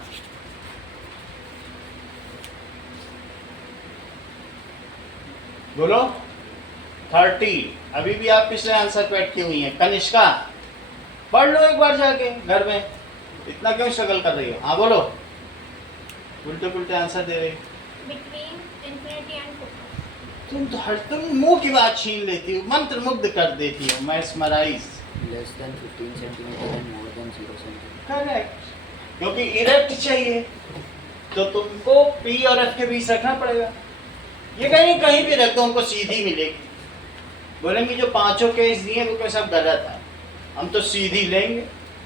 बोलो 30। अभी भी आप पिछले आंसर पे अटकी हुई हैं। कनिष्का पढ़ लो एक बार जाके घर में, इतना क्यों स्ट्रगल कर रही हो? हाँ बोलो, उल्टे पुल्टे आंसर दे रही हो। Between infinity and focus. तुम मुंह की बात छीन लेती हो, मंत्र मुग्ध कर देती हो, मैस्मराइज। Less than 15 centimeter and more than 0 centimeter. Correct, क्योंकि इरेक्ट चाहिए तो तुमको पी और एफ के बीच रखना पड़ेगा। ये कहीं कहीं भी रख दो, हमको सीधी मिलेगी। बोलेंगे जो पांचों केस दिए वो सब गलत है, हम तो सीधी लेंगे।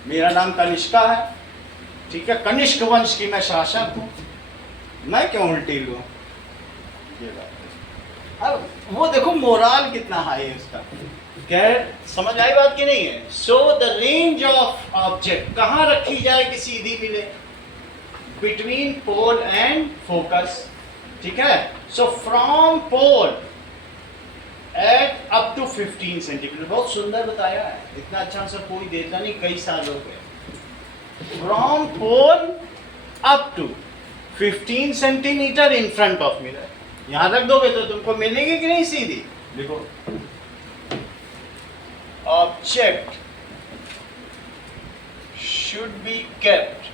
मेरा नाम कनिष्का है, ठीक है, कनिष्क वंश की मैं शासक हूँ, मैं क्यों उल्टी लूँ? ये बात है। अब वो देखो मोराल कितना हाई है उसका। खैर समझ आई बात की नहीं है? So the range of object कहाँ रखी जाए कि सीधी मिले? बिटवीन पोल एंड फोकस, ठीक है। So from pole at up to 15 centimetre. बहुत सुंदर बताया है, इतना अच्छा आंसर कोई देता नहीं, कई साल हो गए। From pole up to 15 centimetre in front of mirror. यहां रख दोगे तो तुमको मिलेगी कि नहीं सीधी? देखो, object should be kept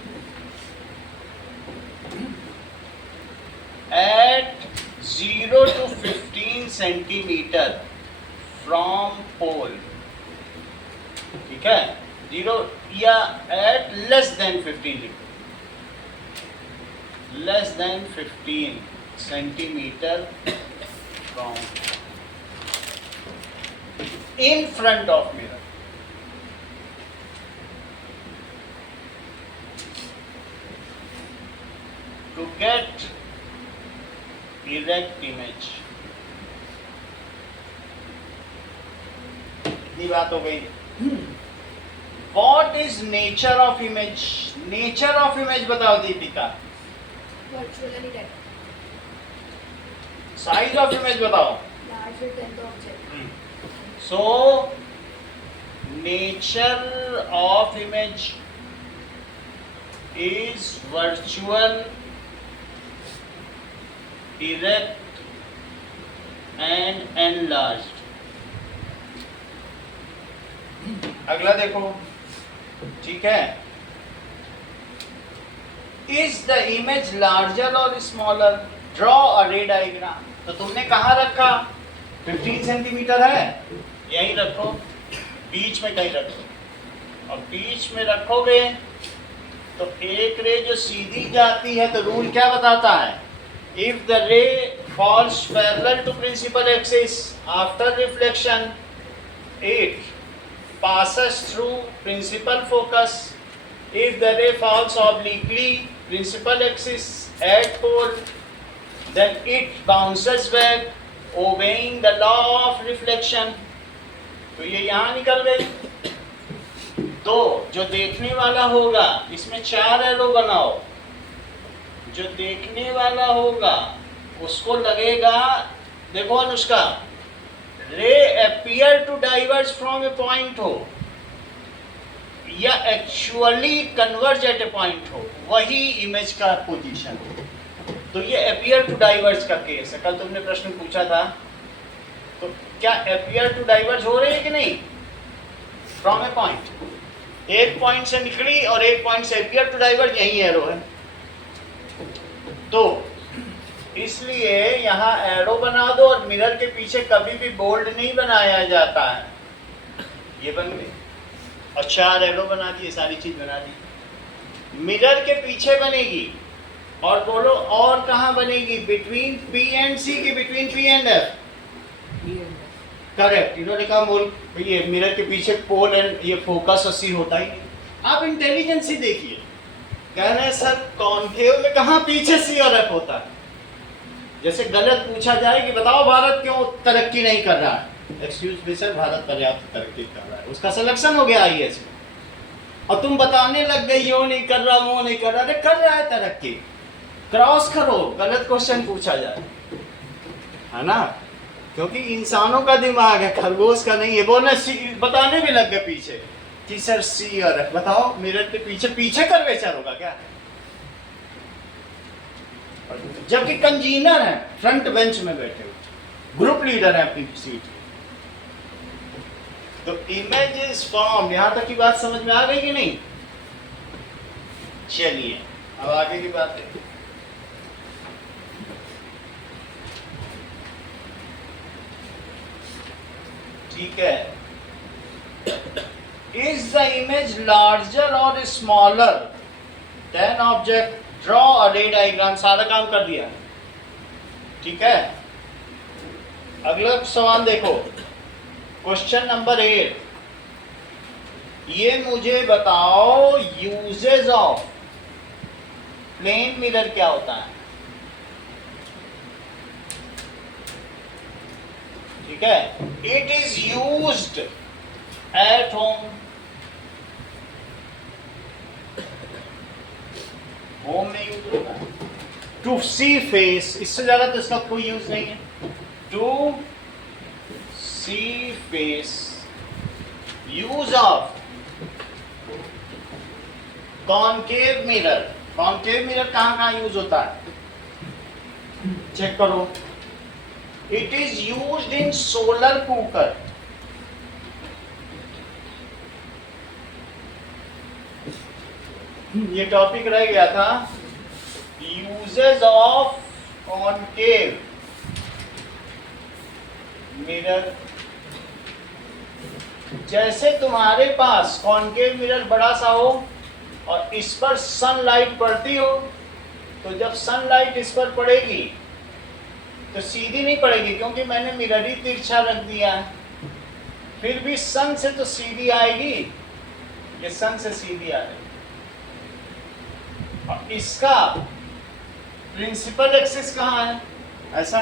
at 0 to 15 centimeter from pole, ठीक है, 0 या at less than 15 centimeter from in front of mirror. To get erect image, इतनी बात हो गई। What is nature of image? Nature of image बताओ Deepika. Virtual and erect. Size of image बताओ। Larger than the object. So nature of image is virtual, erect and enlarged। अगला देखो, ठीक है। Is the image larger or smaller? Draw a ray diagram। तो तुमने कहाँ रखा? 15 सेंटीमीटर है, यहीं रखो, बीच में कहीं रखो। और बीच में रखोगे तो एक रे जो सीधी जाती है तो रूल क्या बताता है? If the ray falls parallel to principal axis after reflection, it passes through principal focus. If the ray falls obliquely principal axis at pole, then it bounces back, obeying the law of reflection। तो ये यहाँ निकल गई। तो जो देखने वाला होगा, इसमें 4 एरो बनाओ, जो देखने वाला होगा उसको लगेगा, देखो Anushka, ray appear to diverge from a point हो या actually converge at a point हो, वही इमेज का पोजीशन हो। तो ये अपीयर टू डाइवर्ज का केस है। कल तुमने प्रश्न पूछा था, तो क्या अपीयर टू डाइवर्ज हो रही है कि नहीं फ्रॉम ए पॉइंट? एक पॉइंट से निकली और एक पॉइंट से अपीयर टू डाइवर्ज, यही एरो है। तो इसलिए यहाँ एरो बना दो, और मिरर के पीछे कभी भी बोल्ड नहीं बनाया जाता है। ये बन गई, और 4 एरो बना दिए, सारी चीज बना दी। मिरर के पीछे बनेगी, और बोलो और कहाँ बनेगी? बिटवीन पी एंड सी की between P and F? Correct. इन्होंने कहा मोल ये मिरर के पीछे पोल एंड ये फोकस और सी होता ही नहीं। आप इंटेलिजेंस ही देखिए, कह रहे हैं सर कॉन्केव में कहाँ पीछे सी और एफ होता है। जैसे गलत पूछा जाए कि बताओ भारत क्यों तरक्की नहीं कर रहा है, एक्सक्यूज मी सर, भारत पर्याप्त तरक्की कर रहा है, उसका सिलेक्शन हो गया आईएएस में। और तुम बताने लग गए यो नहीं कर रहा वो नहीं कर रहा। अरे कर रहा है तरक्की, क्रॉस करो, गलत क्वेश्चन पूछा जाए, है ना, क्योंकि इंसानों का दिमाग है, खरगोश का नहीं है। बोलना बताने भी लग गए पीछे कि सर सी और एफ। बताओ मिरर के पीछे पीछे कर्वेचर होगा क्या? जबकि कंजीनर है, फ्रंट बेंच में बैठे हुए, ग्रुप लीडर है अपनी सीट। तो इमेज इज फॉर्म। यहां तक की बात समझ में आ गई कि नहीं? चलिए अब आगे की बात है। ठीक है, इज द इमेज लार्जर और smaller than object? Draw a रे डायग्राम। सारा काम कर दिया, ठीक है। अगला सवाल देखो, क्वेश्चन नंबर 8। ये मुझे बताओ यूजेज ऑफ प्लेन मिरर क्या होता है? ठीक है, it is used at home. Home में यूज होता है। टू सी फेस, इससे ज्यादा तो इसका कोई यूज नहीं है। To see face. Use of concave mirror. Concave mirror कहां कहां यूज होता है? चेक करो। It is used in solar cooker. ये टॉपिक रह गया था, यूजेस ऑफ कॉनकेव मिरर। जैसे तुम्हारे पास कॉनकेव मिरर बड़ा सा हो और इस पर सनलाइट पड़ती हो, तो जब सनलाइट इस पर पड़ेगी तो सीधी नहीं पड़ेगी, क्योंकि मैंने मिरर ही तिरछा रख दिया है। फिर भी सन से तो सीधी आएगी, ये सन से सीधी आ रही। और इसका प्रिंसिपल एक्सिस कहाँ है? ऐसा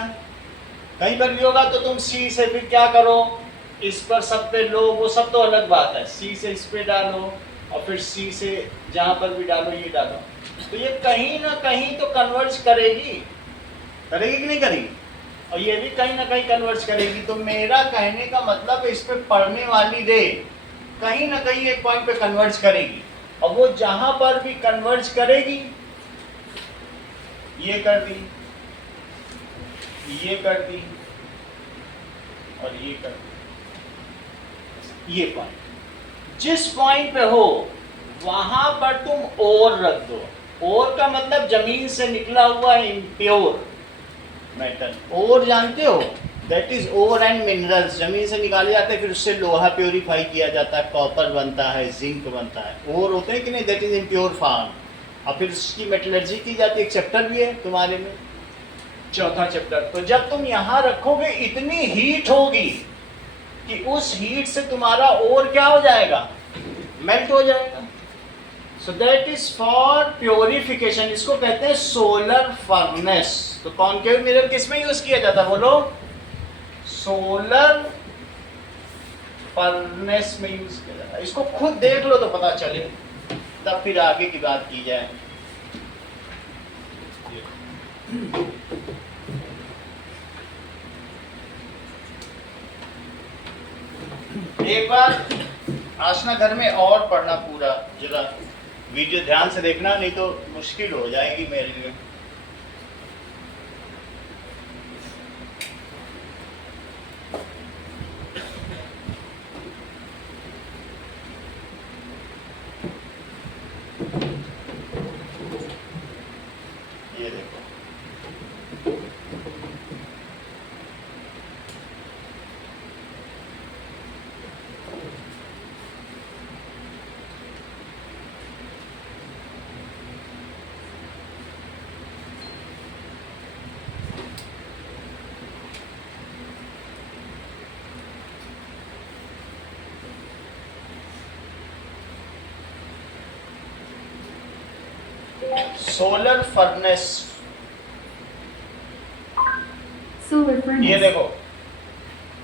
कहीं पर भी होगा तो तुम सी से फिर क्या करो, इस पर सब पे लो, वो सब तो अलग बात है। सी से इस पे डालो और फिर सी से जहां पर भी डालो ये डालो, तो ये कहीं ना कहीं तो कन्वर्ज करेगी, करेगी कि नहीं करेगी? और ये भी कहीं ना कहीं कन्वर्ज करेगी। तो मेरा कहने का मतलब इस पे पड़ने वाली रे कहीं ना कहीं एक पॉइंट पे कन्वर्ज करेगी, और वो जहां पर भी कन्वर्ज करेगी, ये कर दी, ये कर दी और ये कर दी। ये पॉइंट जिस पॉइंट पे हो वहां पर तुम और रख दो। और का मतलब जमीन से निकला हुआ इम्प्योर मेटल। और जानते हो, that is ore and minerals. जमीन से निकाले जाते हैं, फिर उससे लोहा प्योरीफाई किया जाता है, कॉपर बनता है, जिंक बनता है। और होते हैं कि नहीं, दैट इज इम्प्योर फॉर्म। और फिर उसकी मेटलर्जी की जाती है। एक चैप्टर भी है तुम्हारे में, चौथा चैप्टर। तो जब तुम यहाँ रखोगे इतनी हीट होगी कि उस हीट से तुम्हारा और क्या हो जाएगा, मेल्ट हो जाएगा। So that is for purification. इसको कहते हैं सोलर फर्नेस। तो कॉनकेव मिरर किस में यूज किया जाता है बोलो? सोलर फर्नेस में यूज किया जाता है। इसको खुद देख लो तो पता चले, तब फिर आगे की बात की जाए। एक बार आसना घर में और पढ़ना पूरा, जरा वीडियो ध्यान से देखना, नहीं तो मुश्किल हो जाएगी मेरे लिए। ये देखो, सोलर फर्नेस। Solar ये furnace. देखो,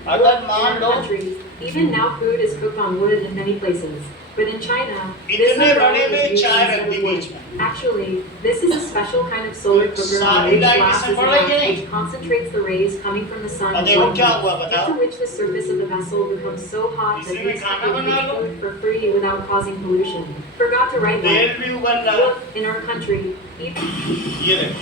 अगर मान लो Countries, even now food is cooked on wood in many places. But in China, this इतने umbrella बड़े is में used चाय instead रख दी of बीच wood. में। Actually, this is a special kind of solar cooker सारी which लाइट lasts इसमें as पड़ रही है enough, नहीं? which concentrates the rays coming from the sun अब in देखो one क्या place. हुआ बताओ? After which the surface of the vessel becomes so hot that इसी में these खाना people can बना eat low. food for free without causing pollution. Forgot to write तेल that. भी उबल रहा। Look, in our country, ये देखो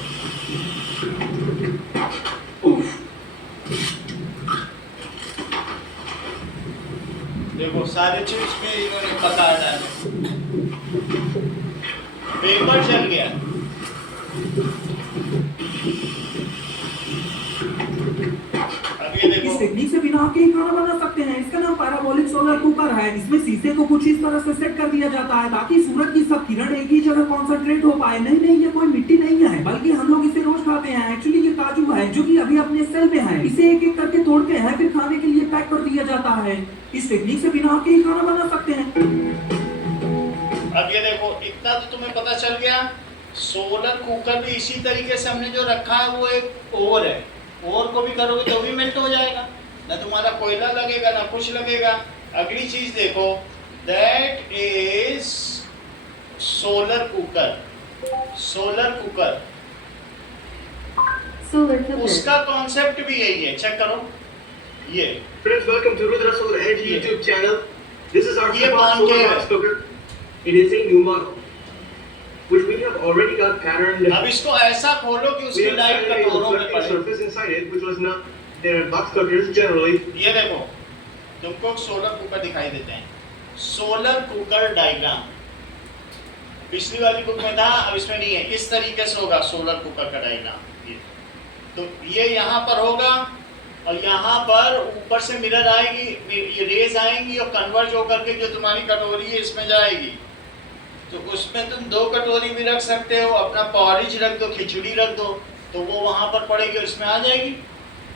देखो सारे चिप्स में इन्होंने पका डाले, पेपर जल गया। अब ये देखो इस टेक्निक से बिना आग के ही खाना बना सकते हैं। इसका नाम पैराबोलिक सोलर कुकर है। इसमें शीशे को कुछ इस तरह से सेट कर दिया जाता है ताकि सूरज की सब किरण एक ही जगह कॉन्सेंट्रेट हो पाए। नहीं, ये कोई मिट्टी नहीं है, बल्कि हम लोग इसे रोज खाते हैं। एक्चुअली ये काजू है जो कि अभी अपने सेल में है। इसे एक एक करके तोड़ते हैं, फिर खाने के लिए पैक कर दिया जाता है। इस टेक्निक से बिना आग के ही खाना बना सकते हैं। अब ये देखो इतना तो तुम्हें पता चल गया। सोलर कुकर भी इसी तरीके से हमने जो रखा है वो एक ओवर है। ओवर को भी करोगे तो भी मेल्ट हो जाएगा, ना तुम्हारा कोयला लगेगा ना कुछ लगेगा। अगली चीज देखो, that is solar cooker. Solar cooker solar cooker. उसका कॉन्सेप्ट भी यही है, चेक करो। ये Friends, welcome to Rudra Solar Edge Yeah. YouTube channel. This is our Yeah, Flipart man, solar yeah. rice cooker. It is a new model, which we have already got patterned. अब इसको ऐसा खोलो कि We उसकी have लाइट added a कटोरों में reflecting पड़े। surface inside it, which was not there in box cookers generally. ये देखो तुमको सोलर कुकर दिखाई देते हैं। सोलर कुकर डायग्राम पिछली वाली बुक में था, अब इसमें नहीं है। इस तरीके से होगा सोलर कुकर का डायग्राम। तो ये यहाँ पर होगा और यहाँ पर ऊपर से मिरर आएगी, ये रेज आएंगी और कन्वर्ज होकर के जो तुम्हारी कटोरी है इसमें जाएगी। तो उसमें तुम 2 कटोरी भी रख सकते हो, अपना पॉरिज रख दो, खिचड़ी रख दो, तो वो वहाँ पर पड़ेगी और इसमें आ जाएगी।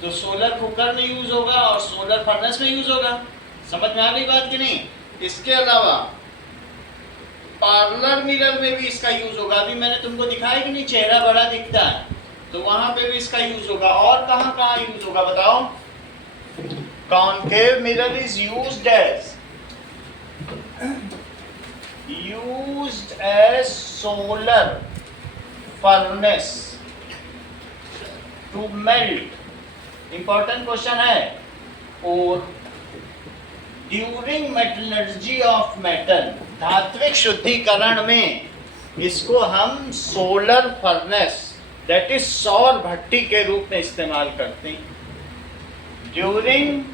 तो सोलर कुकर में यूज होगा और सोलर फर्नेस में यूज होगा। समझ में आ गई बात कि नहीं? इसके अलावा पार्लर मिरर में भी इसका यूज होगा। अभी मैंने तुमको दिखाया कि नहीं, चेहरा बड़ा दिखता है, तो वहां पे भी इसका यूज होगा। और कहाँ कहाँ यूज होगा बताओ? Concave mirror is used as solar furnace to melt. Important question है। और ड्यूरिंग मेटलर्जी ऑफ मेटल, धात्विक शुद्धिकरण में इसको हम सोलर फर्नेस दैट इज सौर भट्टी के रूप में इस्तेमाल करते हैं। ड्यूरिंग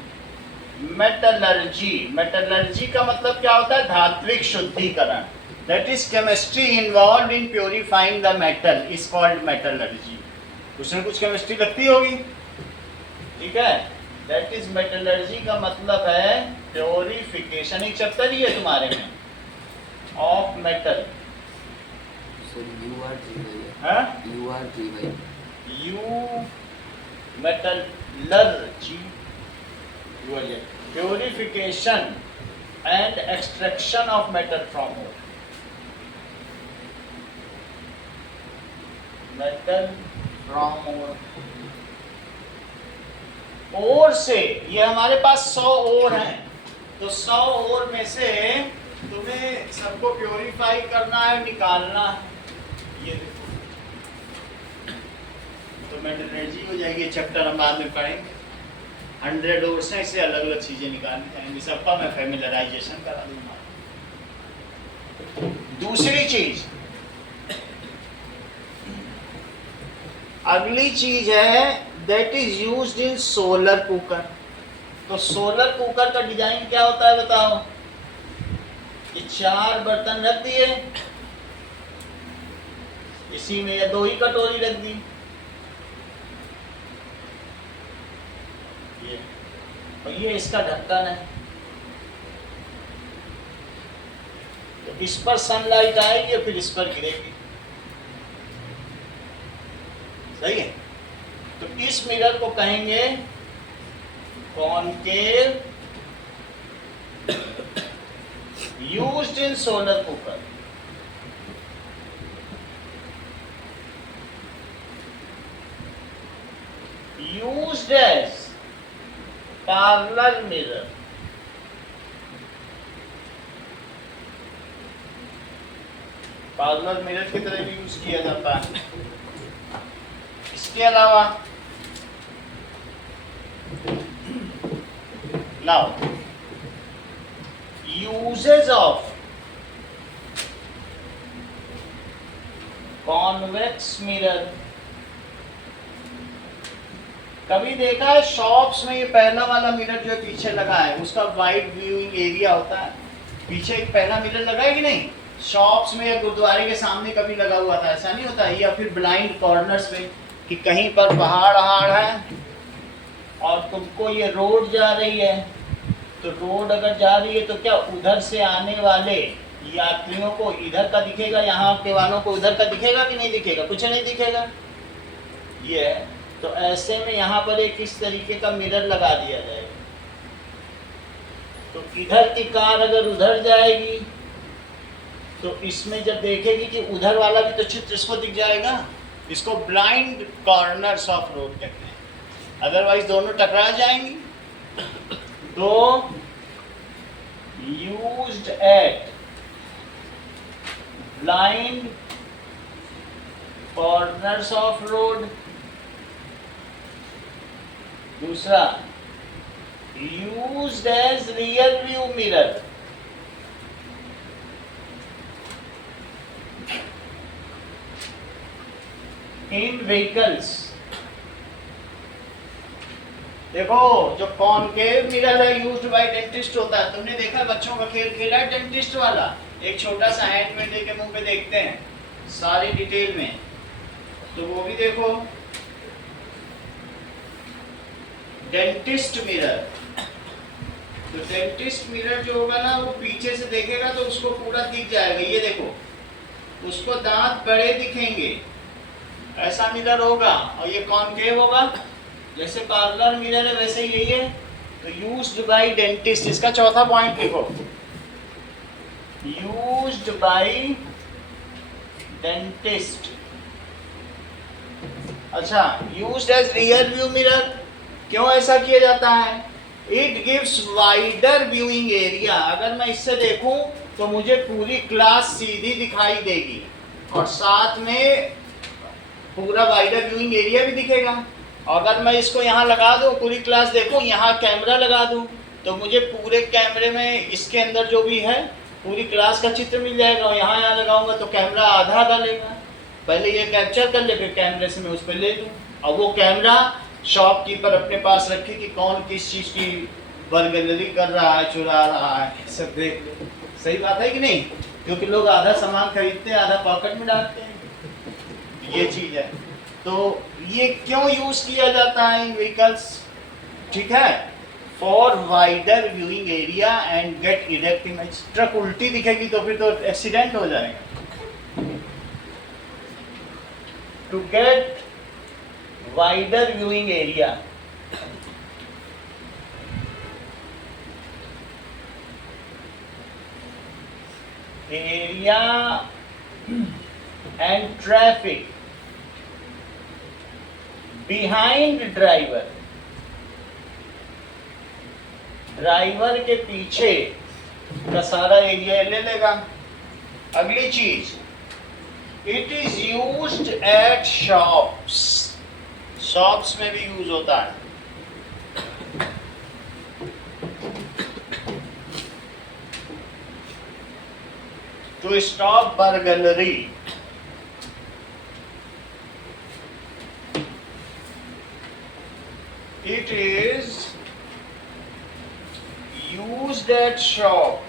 मेटलर्जी, मेटलर्जी का मतलब क्या होता है? धात्विक शुद्धिकरण। That is chemistry involve in purifying the metal is called metallurgy. कुछ ना कुछ केमिस्ट्री लगती होगी, ठीक है? दैट इज मेटलर्जी का मतलब है प्योरीफिकेशन। एक चैप्टर ही है तुम्हारे में ऑफ मेटल। सर हाँ? UR3Y यू metallurgy purification and extraction of metal from ore. Metal from ore, ore से। ये हमारे पास 100 ओर हैं, तो 100 ओर में से तुम्हें सबको प्योरीफाई करना है, निकालना है। ये देखो तो मेटलर्जी हो जाएगी। चैप्टर हम बाद में पढ़ेंगे। 100 ओर्स हैं, इससे अलग अलग चीजें निकालनी चाहिए। सबका मैं फैमिलराइजेशन करा दूंगा। दूसरी चीज, अगली चीज है that is used in solar cooker. तो सोलर कुकर का डिजाइन क्या होता है बताओ? ये 4 बर्तन रख दिए इसी में, या 2 ही कटोरी रख दी, ये और ये इसका ढक्कन है। तो इस पर सनलाइट आएगी और फिर इस पर गिरेगी। सही है? तो इस मिरर को कहेंगे concave, used in solar cooker. Used as parlour mirror. Parlour mirror की तरह भी यूज किया जाता है। इसके अलावा now uses of convex mirror. कभी देखा है शॉप्स में ये पहला वाला मिरर जो पीछे लगा है उसका वाइड व्यूइंग एरिया होता है, पीछे एक पहला मिरर लगा है कि नहीं? शॉप्स में या गुरुद्वारे के सामने कभी लगा हुआ था, ऐसा नहीं होता? या फिर ब्लाइंड कॉर्नर्स में कि कहीं पर पहाड़ है और तुमको ये रोड जा रही है, तो रोड अगर जा रही है तो क्या उधर से आने वाले यात्रियों को इधर का दिखेगा, यहाँ के वालों को उधर का दिखेगा कि नहीं दिखेगा? कुछ नहीं दिखेगा। ये है, तो ऐसे में यहाँ पर एक इस तरीके का मिरर लगा दिया जाएगा, तो इधर की कार अगर उधर जाएगी तो इसमें जब देखेगी कि उधर वाला भी तो चित्र इसको दिख जाएगा। इसको ब्लाइंड कॉर्नर्स ऑफ रोड कहते हैं। अदरवाइज दोनों टकरा जाएंगी। तो used at blind corners of road. दूसरा used as rear view mirror. In vehicles. देखो जो कॉनकेव मिरर है यूज्ड बाय डेंटिस्ट होता है। तुमने देखा बच्चों का खेल खेला है डेंटिस्ट वाला, एक छोटा सा हैंड में लेके मुंह पे देखते हैं सारी डिटेल में, तो वो भी देखो डेंटिस्ट मिरर। तो डेंटिस्ट मिरर जो होगा ना वो पीछे से देखेगा तो उसको पूरा दिख जाएगा। ये देखो उसको दांत बड़े दिखेंगे, ऐसा मिरर होगा। और ये कॉनकेव होगा, जैसे पार्लर मिरर है वैसे यही है। तो यूज्ड बाय डेंटिस्ट, इसका चौथा पॉइंट लिखो, यूज्ड बाय डेंटिस्ट। अच्छा, used as rear view mirror, क्यों ऐसा किया जाता है? It gives wider viewing area. अगर मैं इससे देखूं तो मुझे पूरी क्लास सीधी दिखाई देगी और साथ में पूरा वाइडर व्यूइंग एरिया भी दिखेगा। अगर मैं इसको यहाँ लगा दूँ, पूरी क्लास देखूँ, यहाँ कैमरा लगा दूँ, तो मुझे पूरे कैमरे में इसके अंदर जो भी है पूरी क्लास का चित्र मिल जाएगा। और यहाँ लगाऊंगा तो कैमरा आधा आधा लेगा। पहले ये कैप्चर कर ले, फिर कैमरे से मैं उस पर ले लूँ। और वो कैमरा शॉपकीपर अपने पास रखे कि कौन किस चीज़ की बर्गलरी कर रहा है, चुरा रहा है, सब देख लो। सही बात है कि नहीं? क्योंकि लोग आधा सामान खरीदते हैं, आधा पॉकेट में डालते हैं। ये चीज़ है। तो ये क्यों यूज किया जाता है इन व्हीकल्स? ठीक है, for wider viewing area and get erect image. Truck उल्टी दिखेगी तो फिर तो एक्सीडेंट हो जाएगा। To get wider viewing area, area and traffic behind driver. Driver के पीछे का सारा एरिया ले लेगा। अगली चीज, it is used at shops. Shops में भी यूज होता है। To stop burglary. It is used at shop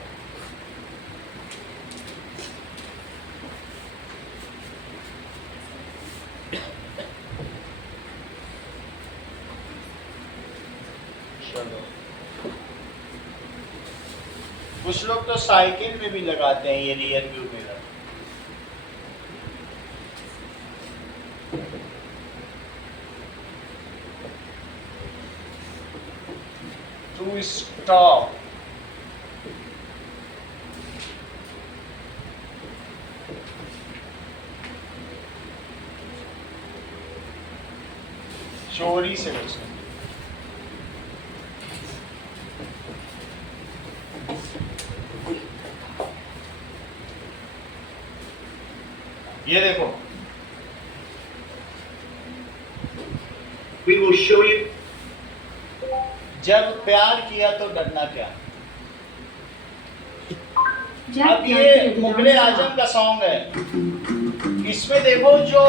कुछ लोग तो साइकिल में भी लगाते हैं ये rear view mirror. To stop, चोरी से बचना। ये देखो, We will show you जब प्यार किया तो डरना क्या। Jack अब ये मुगले आजम का सॉन्ग है। इसमें देखो जो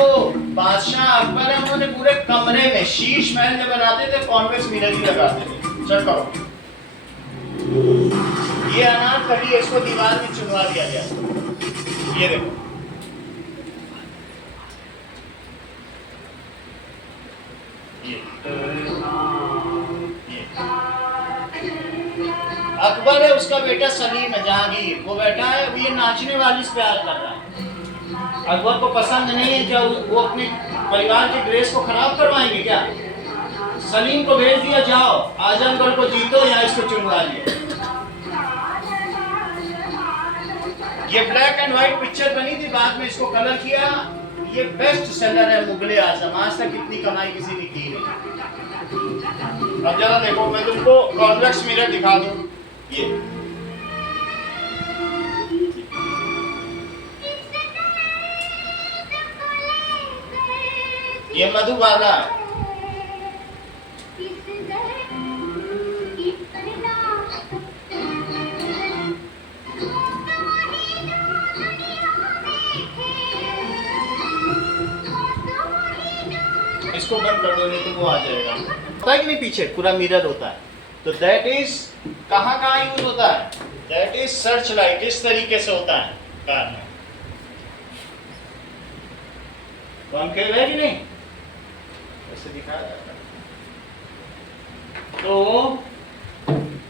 बादशाह अकबर है उन्होंने पूरे कमरे में शीश महल में बनाते थे कॉन्वेक्स मिरर ही लगाते थे। चल करो, ये अनारकली है, इसको दीवार में चुनवा दिया गया। ये देखो, ये अकबर है, उसका बेटा सलीम है, जहांगीर, वो बैठा है, ये नाचने वाली से प्यार कर रहा है। अकबर को पसंद नहीं है, क्या वो अपने परिवार के ड्रेस को खराब करवाएंगे क्या? सलीम को भेज दिया, जाओ आजमगढ़ को जीतो या इसको चुनवा लियो। ये ब्लैक एंड व्हाइट पिक्चर बनी थी, बाद में इसको कलर किया। ये बेस्ट सेलर है मुगले आजम, आज तक इतनी कमाई किसी ने की नहीं। अब जरा देखो, मैं तुमको कॉन्वेक्स मिरर दिखा दूं। ये मधुबाला है। इसको बंद कर दो, नहीं तो वो आ जाएगा। पता है कि नहीं, पीछे पूरा मिरर होता है। तो दैट इज कहाँ यूज होता है? That is search light. इस तरीके से होता है कार में। कॉन्केव है कि नहीं? ऐसे दिखाया जाता है। तो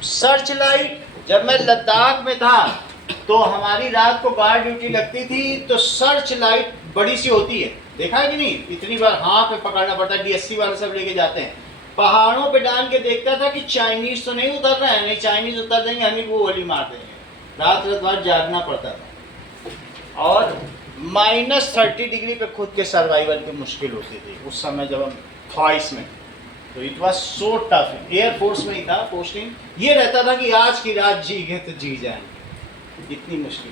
सर्च लाइट, जब मैं लद्दाख में था तो हमारी रात को गार्ड ड्यूटी लगती थी, तो सर्च लाइट बड़ी सी होती है, देखा है कि नहीं? इतनी बार हाथ में पकड़ना पड़ता है, DSC वाले सब लेके जाते हैं। पहाड़ों पे डाल के देखता था कि चाइनीज तो नहीं उतर रहा है, नहीं चाइनीज उतर देंगे हमें वो गोली मार देंगे। रात भर जागना पड़ता था और -30 डिग्री पे खुद के सर्वाइवल की मुश्किल होती थी उस समय जब हम ख्वाइस में। तो it was so tough. Air force में ही था पोस्टिंग, ये रहता था कि आज की रात जी गए तो जी जाएंगे, इतनी मुश्किल।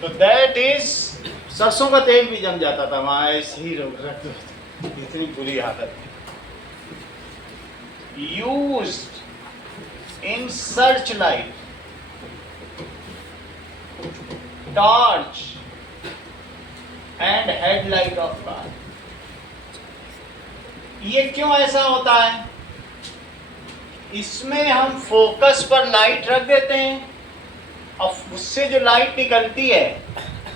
तो दैट इज, सरसों का तेल भी जम जाता था वहाँ, ऐसे ही इतनी बुरी हालत। Used in search light, torch and headlight of car. ये क्यों ऐसा होता है? इसमें हम फोकस पर लाइट रख देते हैं और उससे जो लाइट निकलती है,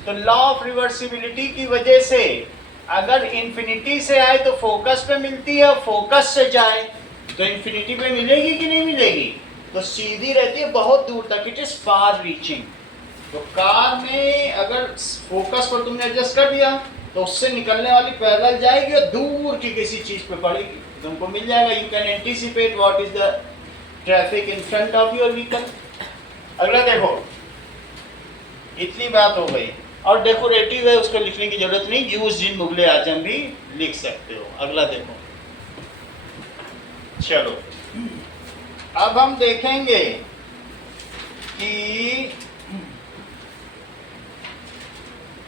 तो लॉ ऑफ रिवर्सिबिलिटी की वजह से अगर इन्फिनिटी से आए तो फोकस पे मिलती है, और फोकस से जाए तो इन्फिनिटी पे मिलेगी कि नहीं मिलेगी? तो सीधी रहती है बहुत दूर तक, इट इज फार रीचिंग। तो कार में अगर फोकस पर तुमने एडजस्ट कर दिया तो उससे निकलने वाली पैदल जाएगी और दूर की किसी चीज पे पड़ेगी, तुमको मिल जाएगा। You can anticipate what is the traffic in front of your vehicle. अगला देखो, इतनी बात हो गई। और डेकोरेटिव है, उसको लिखने की जरूरत नहीं, यूज इन मुगले आजम भी लिख सकते हो। अगला देखो, चलो अब हम देखेंगे कि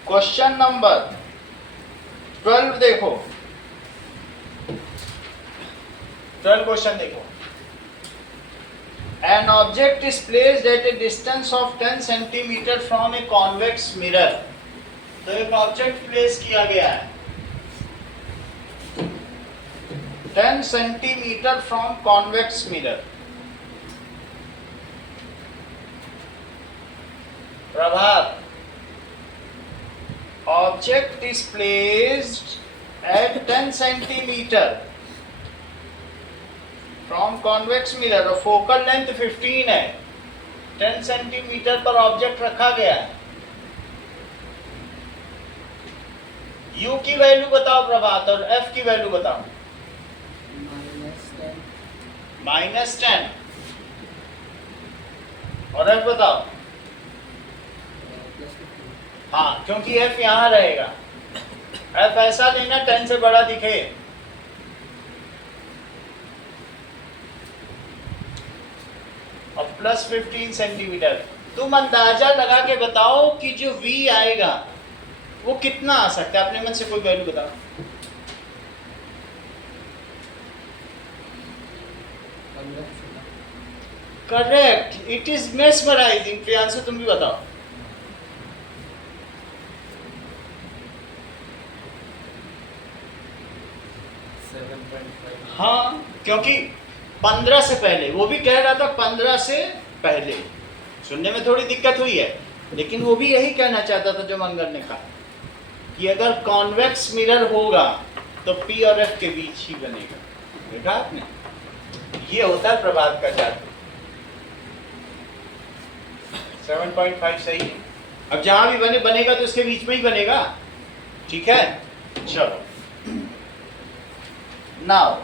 क्वेश्चन नंबर 12 देखो, 12 क्वेश्चन देखो। An object is placed at a distance of 10 centimeter from a convex mirror. तो एक ऑब्जेक्ट प्लेस किया गया है 10 centimetre from convex mirror. Prabhat, object is placed at 10 centimetre from convex mirror और फोकल लेंथ 15 है। 10 सेंटीमीटर पर ऑब्जेक्ट रखा गया है। U की वैल्यू बताओ प्रभात और F की वैल्यू बताओ। -10 और F बताओ। हाँ, क्योंकि F यहाँ रहेगा। F ऐसा लेना 10 से बड़ा दिखे। और +15 सेंटीमीटर। तुम अंदाजा लगा के बताओ कि जो V आएगा वो कितना आ सकता है? अपने मन से कोई वैल्यू बताओ। 15 correct, it is mesmerising. Priyanshu तुम भी बताओ। 7.5 हाँ, क्योंकि 15 से पहले, वो भी कह रहा था 15 से पहले। सुनने में थोड़ी दिक्कत हुई है, लेकिन वो भी यही कहना चाहता था जो मंगल ने कहा कि अगर कॉन्वेक्स मिरर होगा तो पी और एफ के बीच ही बनेगा। देखा आपने, ये होता है प्रभात का जादू। 7.5 सही है। अब जहां भी बनेगा तो उसके बीच में ही बनेगा। ठीक है, चलो। Now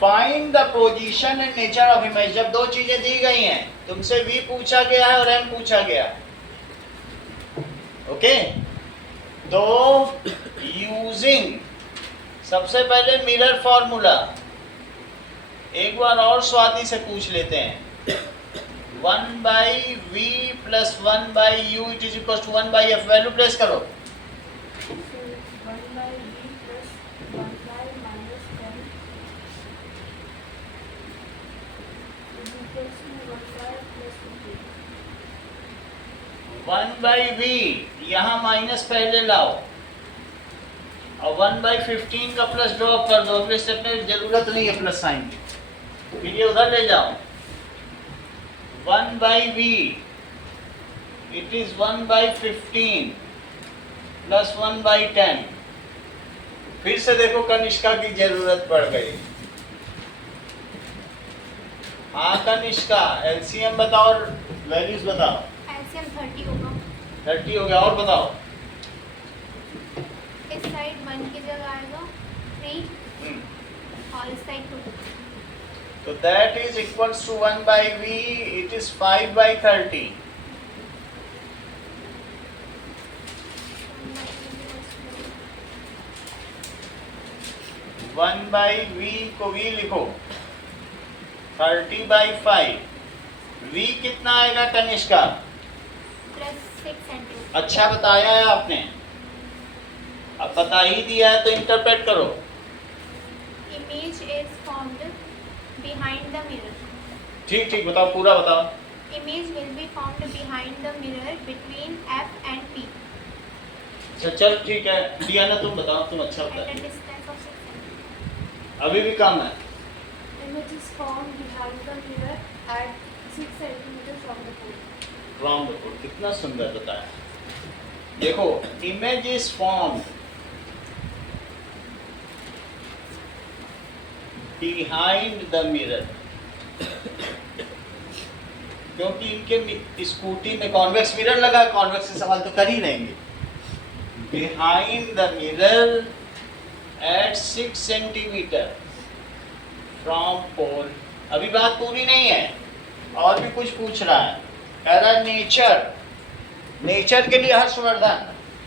find the position and nature of image. जब दो चीजें दी गई हैं, तुमसे V पूछा गया है और M पूछा गया, ओके? तो यूजिंग सबसे पहले मिरर फॉर्मूला एक बार और स्वाति से पूछ लेते हैं। 1/v + 1/u it is equal to 1/f। Value place करो। So 1/v plus 1/- 10 is equals to 1/+ 15. 1/v यहाँ माइनस पहले लाओ और 1/15 का प्लस ड्रॉप कर दो। अगले स्टेप में जरूरत नहीं है प्लस साइन की, फिर ये उधर ले जाओ। 1/v it is 1/15 plus 1/10। फिर से देखो कनिष्का की जरूरत पड़ गई। हाँ कनिष्का, एलसीएम बताओ और वैल्यूज बताओ। LCM 30 होगा। 30 हो गया, और बताओ। इस साइड 1 की जगह आएगा 3 और इस साइड 2। तो that is equals to 1/v, it is 5/30. 1/v को v लिखो, 30/5। v कितना आएगा कनिष्का? +6 सेंटीमीटर। अच्छा बताया है आपने, अब बता ही दिया है तो इंटरप्रेट करो। Image is formed behind the mirror. ठीक ठीक बताओ, पूरा बताओ। Image will be formed behind the mirror between F and P अच्छा चल ठीक है, दिया ना, तुम बताओ, तुम अच्छा at a बताओ। distance of 6 centimeters. अभी भी कम है। Image is formed behind the mirror at 6 centimeters from the pole. From the pole, कितना सुंदर बताया। देखो, image is form behind the mirror, क्योंकि इनके स्कूटी में कॉन्वेक्स मिरर लगा, कॉन्वेक्स से सवाल तो कर ही रहेंगे। Behind the mirror at 6 centimetre from pole. अभी बात पूरी नहीं है, और भी कुछ पूछ रहा है। कह रहा है नेचर, नेचर के लिए हर्षवर्धन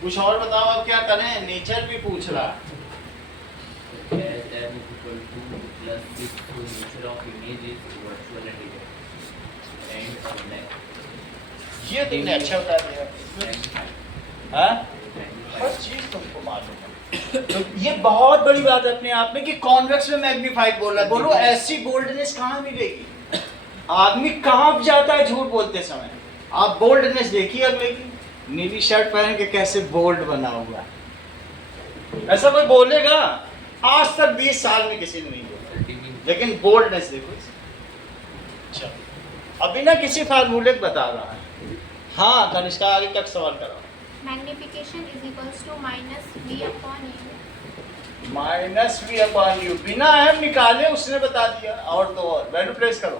कुछ और बताओ, अब क्या करें? नेचर भी पूछ रहा है। As m is equal to +6, so nature of image is virtual and direct. And ये तुमने अच्छा बता दिया। हाँ? हर चीज तुमको मालूम है। तो ये बहुत बड़ी बात है अपने आप में कि कॉन्वेक्स में मैग्नीफाइड बोल रहा है। बोलो ऐसी बोल्डनेस कहाँ मिलेगी? आदमी कांप जाता है झूठ बोलते समय। आप बोल्डनेस देखिए अगले की, नीली शर्ट पहन के कैसे बोल्ड बना हुआ है। ऐसा कोई बोलेगा? आज तक 20 साल में किसी ने नहीं बोला, लेकिन बोल्डनेस देखो। अच्छा, अभी ना किसी फार्मूले को बता रहा है। हाँ कनिष्का, आगे तक सवाल करो। Magnification is equals to -v upon u. -v/u, बिना m निकाले उसने बता दिया। और तो और वैल्यू प्लेस करो।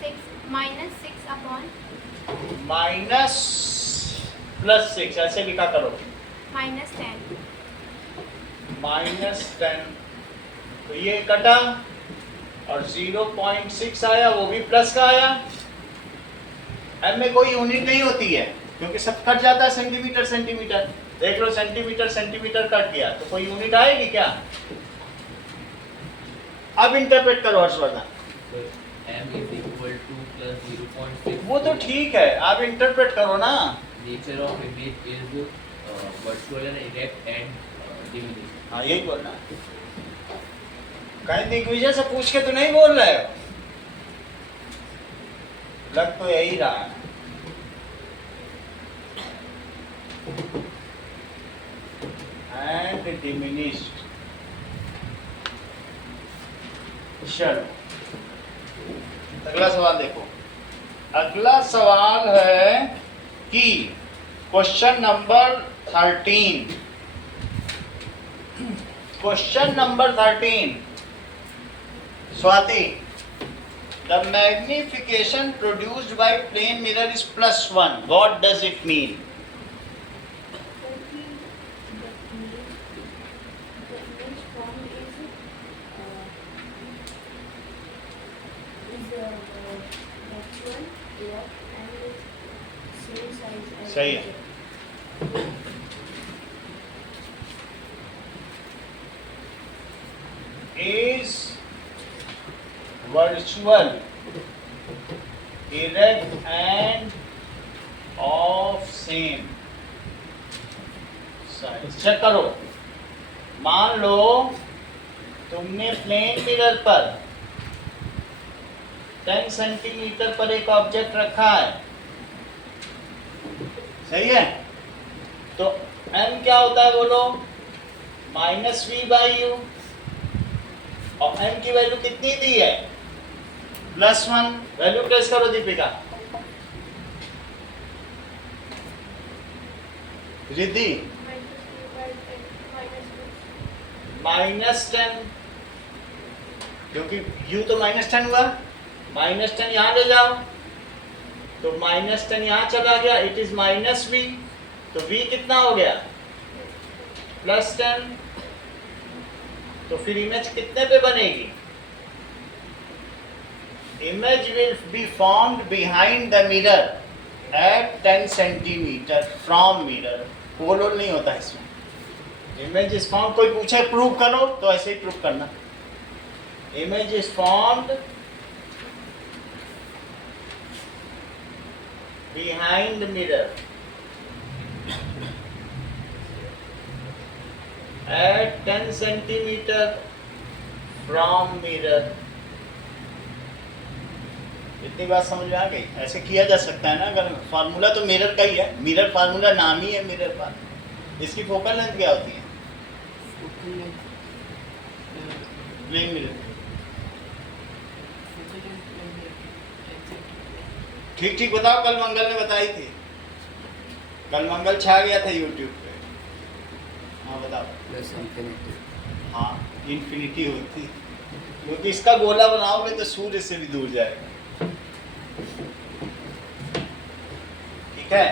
6 upon माइनस +6 ऐसे लिखा करो। -10. -10, तो ये कटा और 0.6 आया, वो भी प्लस का आया। एम में कोई यूनिट नहीं होती है क्योंकि सब कट जाता है सेंटीमीटर सेंटीमीटर। देख लो, सेंटीमीटर सेंटीमीटर कट गया तो कोई यूनिट आएगी क्या? अब इंटरप्रेट करो Harshvardhan. m is equal to +0.6 वो तो ठीक है, आप इंटरप्रेट करो ना। Nature of image is virtual and erect and diminished. हाँ यही बोलना। कहीं दिग्विजय से पूछ के तो नहीं बोल रहे हो? लग तो यही रहा है। And diminished। चलो अगला सवाल देखो। अगला सवाल है कि question number 13। Question number 13 Swati, the magnification produced by plane mirror is +1. What does it mean? सही है। Is virtual, erect and of same size। Check करो, मान लो तुमने प्लेन मिरर पर 10 सेंटीमीटर पर एक ऑब्जेक्ट रखा है, सही है? तो m क्या होता है बोलो? -v/u, और m की वैल्यू कितनी दी है? +1। वैल्यू प्लेस करो दीपिका। रिद्धि -10, क्योंकि u तो -10 हुआ, -10 यहाँ ले जाओ तो -10 यहाँ चला गया, इट इज -v, तो v कितना हो गया? +10। तो फिर इमेज कितने पे बनेगी? Image will be formed behind the mirror at 10 centimetre from mirror. Pole नहीं होता इसमें। इमेज इज फॉर्म्ड, कोई पूछे प्रूव करो तो ऐसे ही प्रूव करना। Image is formed behind the mirror at 10 centimeter from mirror। इतनी बात समझ में आ गई? ऐसे किया जा सकता है ना, अगर फार्मूला तो मिरर का ही है, मिरर फार्मूला नाम ही है मिरर का। इसकी फोकल लेंथ क्या होती है? Plane mirror. ठीक ठीक बताओ, कल मंगल ने बताई थी, कल मंगल छा गया था यूट्यूब पे। हाँ बताओ। हाँ इन्फिनिटी होती, क्योंकि इसका गोला बनाओगे तो सूर्य से भी दूर जाएगा। ठीक है,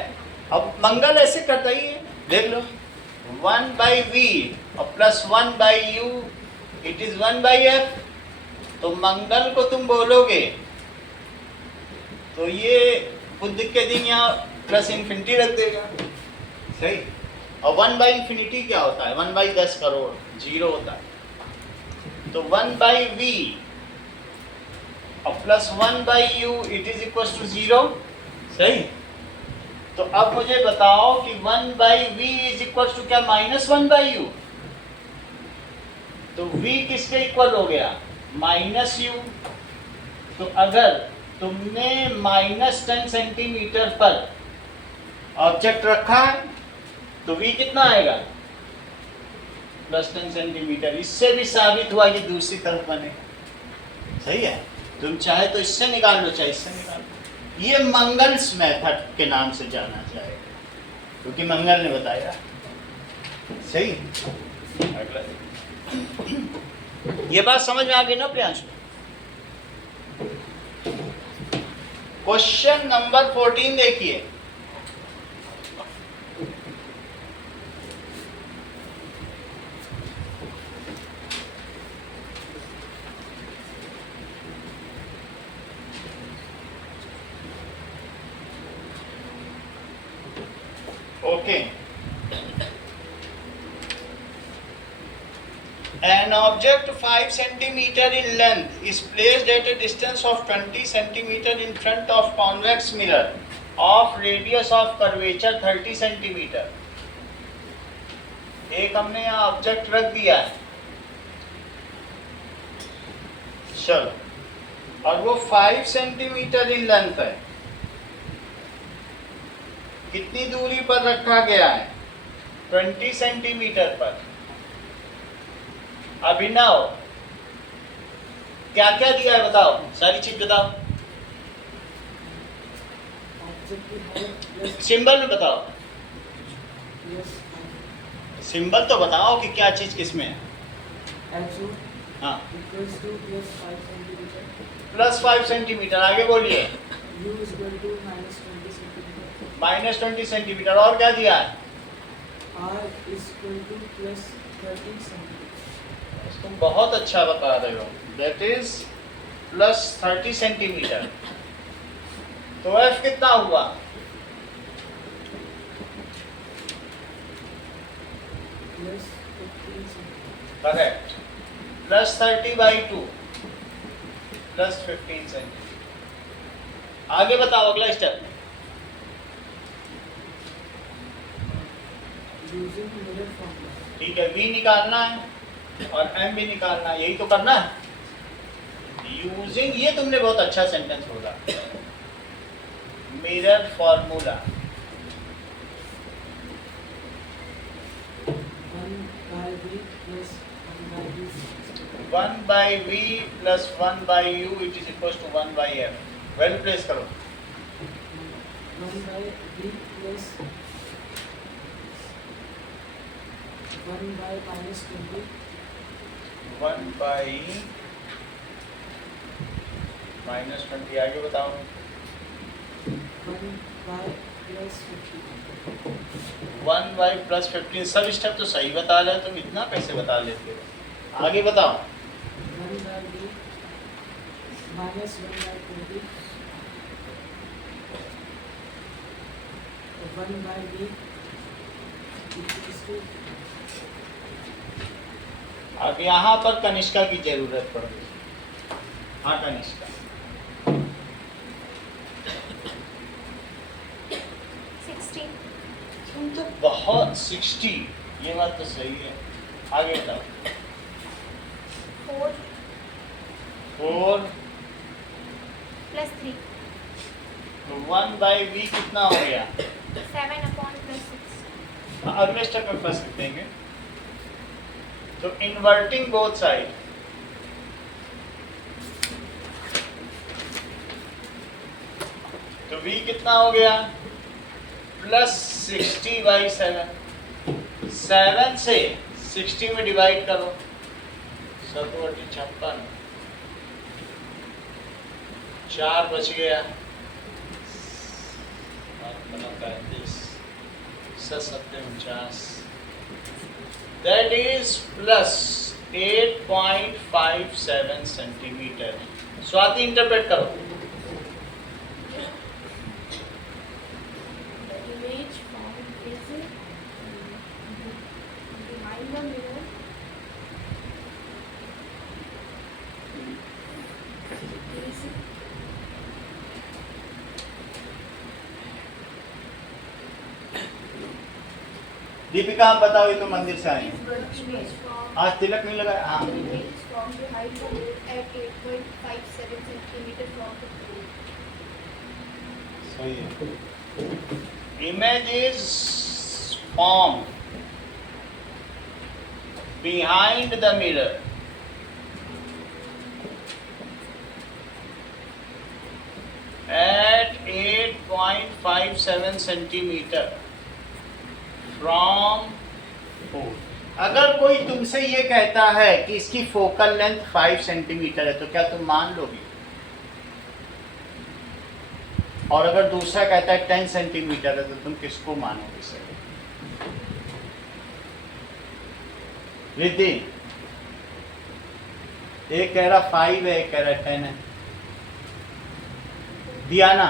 अब मंगल ऐसे करता ही है, देख लो 1/v और +1/u, इट इज 1/f। तो मंगल को तुम बोलोगे तो ये बुद्ध के दिन यहाँ +∞ रख देगा, सही। और 1/∞ क्या होता है? 1/10 करोड़, 0 होता है। तो 1/v और +1/u it is equal to 0, सही। तो अब मुझे बताओ कि 1/v इज इक्वल टू क्या? -1/u। तो v किसके इक्वल हो गया? -u। तो अगर तुमने -10 सेंटीमीटर पर ऑब्जेक्ट रखा है तो v कितना आएगा? +10 सेंटीमीटर। इससे भी साबित हुआ कि दूसरी तरफ बनेगा, सही है। तुम चाहे तो इससे निकाल लो, चाहे इससे निकाल लो। ये मंगल्स मेथड के नाम से जाना जाएगा, क्योंकि मंगल ने बताया, सही। अगला ये बात समझ में आ गई ना प्रियांशु? क्वेश्चन नंबर 14 देखिए। Okay, An object 5 centimeter in length is placed at a distance of 20 centimeter in front of convex mirror of radius of curvature 30 centimeter. एक हमने यहाँ ऑब्जेक्ट रख दिया है, चलो, और वो 5 सेंटीमीटर इन लेंथ है। कितनी दूरी पर रखा गया है? 20 सेंटीमीटर पर। अभिनव, क्या क्या दिया है बताओ, सारी चीज बताओ, सिंबल में बताओ, सिंबल तो बताओ कि क्या चीज किसमें है। हाँ, +5 सेंटीमीटर, आगे बोलिए। -20 सेंटीमीटर, और क्या दिया है? तुम बहुत अच्छा बता रहे हो, दैट इज +30 सेंटीमीटर। तो F कितना हुआ? Correct, +30/2 +15 centimetre. आगे बताओ अगला स्टेप। ठीक है, V निकालना है और M भी निकालना है, यही तो करना है। यूजिंग, ये तुमने बहुत अच्छा सेंटेंस बोला, mirror formula. 1/V + 1/U it is equal to 1/F। Value place करो। 1/V plus 1/-20 1/-20, आगे बताओ। 1/+15, सब स्टेप तो सही बता रहे हो, तुम इतना कैसे बता लेते हो? आगे बताओ। 1/V -1/20 1/V equals to। अब यहाँ पर कनिष्का की जरूरत पड़ेगी। हाँ कनिष्का, 60 तुम तो बहुत 60, ये बात तो सही है। आगे बताओ। 4 4 + 3 तो 1/V कितना हो गया? 7/+6 अगले स्टेप में फंस देंगे। तो इन्वर्टिंग बोथ साइड, तो V कितना हो गया? +60/7। 7 से 60 में डिवाइड करो, 7×56, 4 बच गया, 35, 7×7 = 49। That is +8.57 centimetre. Swati interpret करो। The image formed is behind the mirror is Deepika आप बताओ, ये तो मंदिर से आए। image formed आज तिलक नहीं लगाया? हाँ, the image is formed behind the mirror at 8.57 centimeter from the floor. सही है। Image is formed behind the mirror at 8.57 centimetre from 4। अगर कोई तुमसे ये कहता है कि इसकी फोकल लेंथ 5 सेंटीमीटर है, तो क्या तुम मान लोगे? और अगर दूसरा कहता है 10 सेंटीमीटर है, तो तुम किसको मानोगे? सर रिद्धि, एक कह रहा 5 है, एक कह रहा 10 है। दिया ना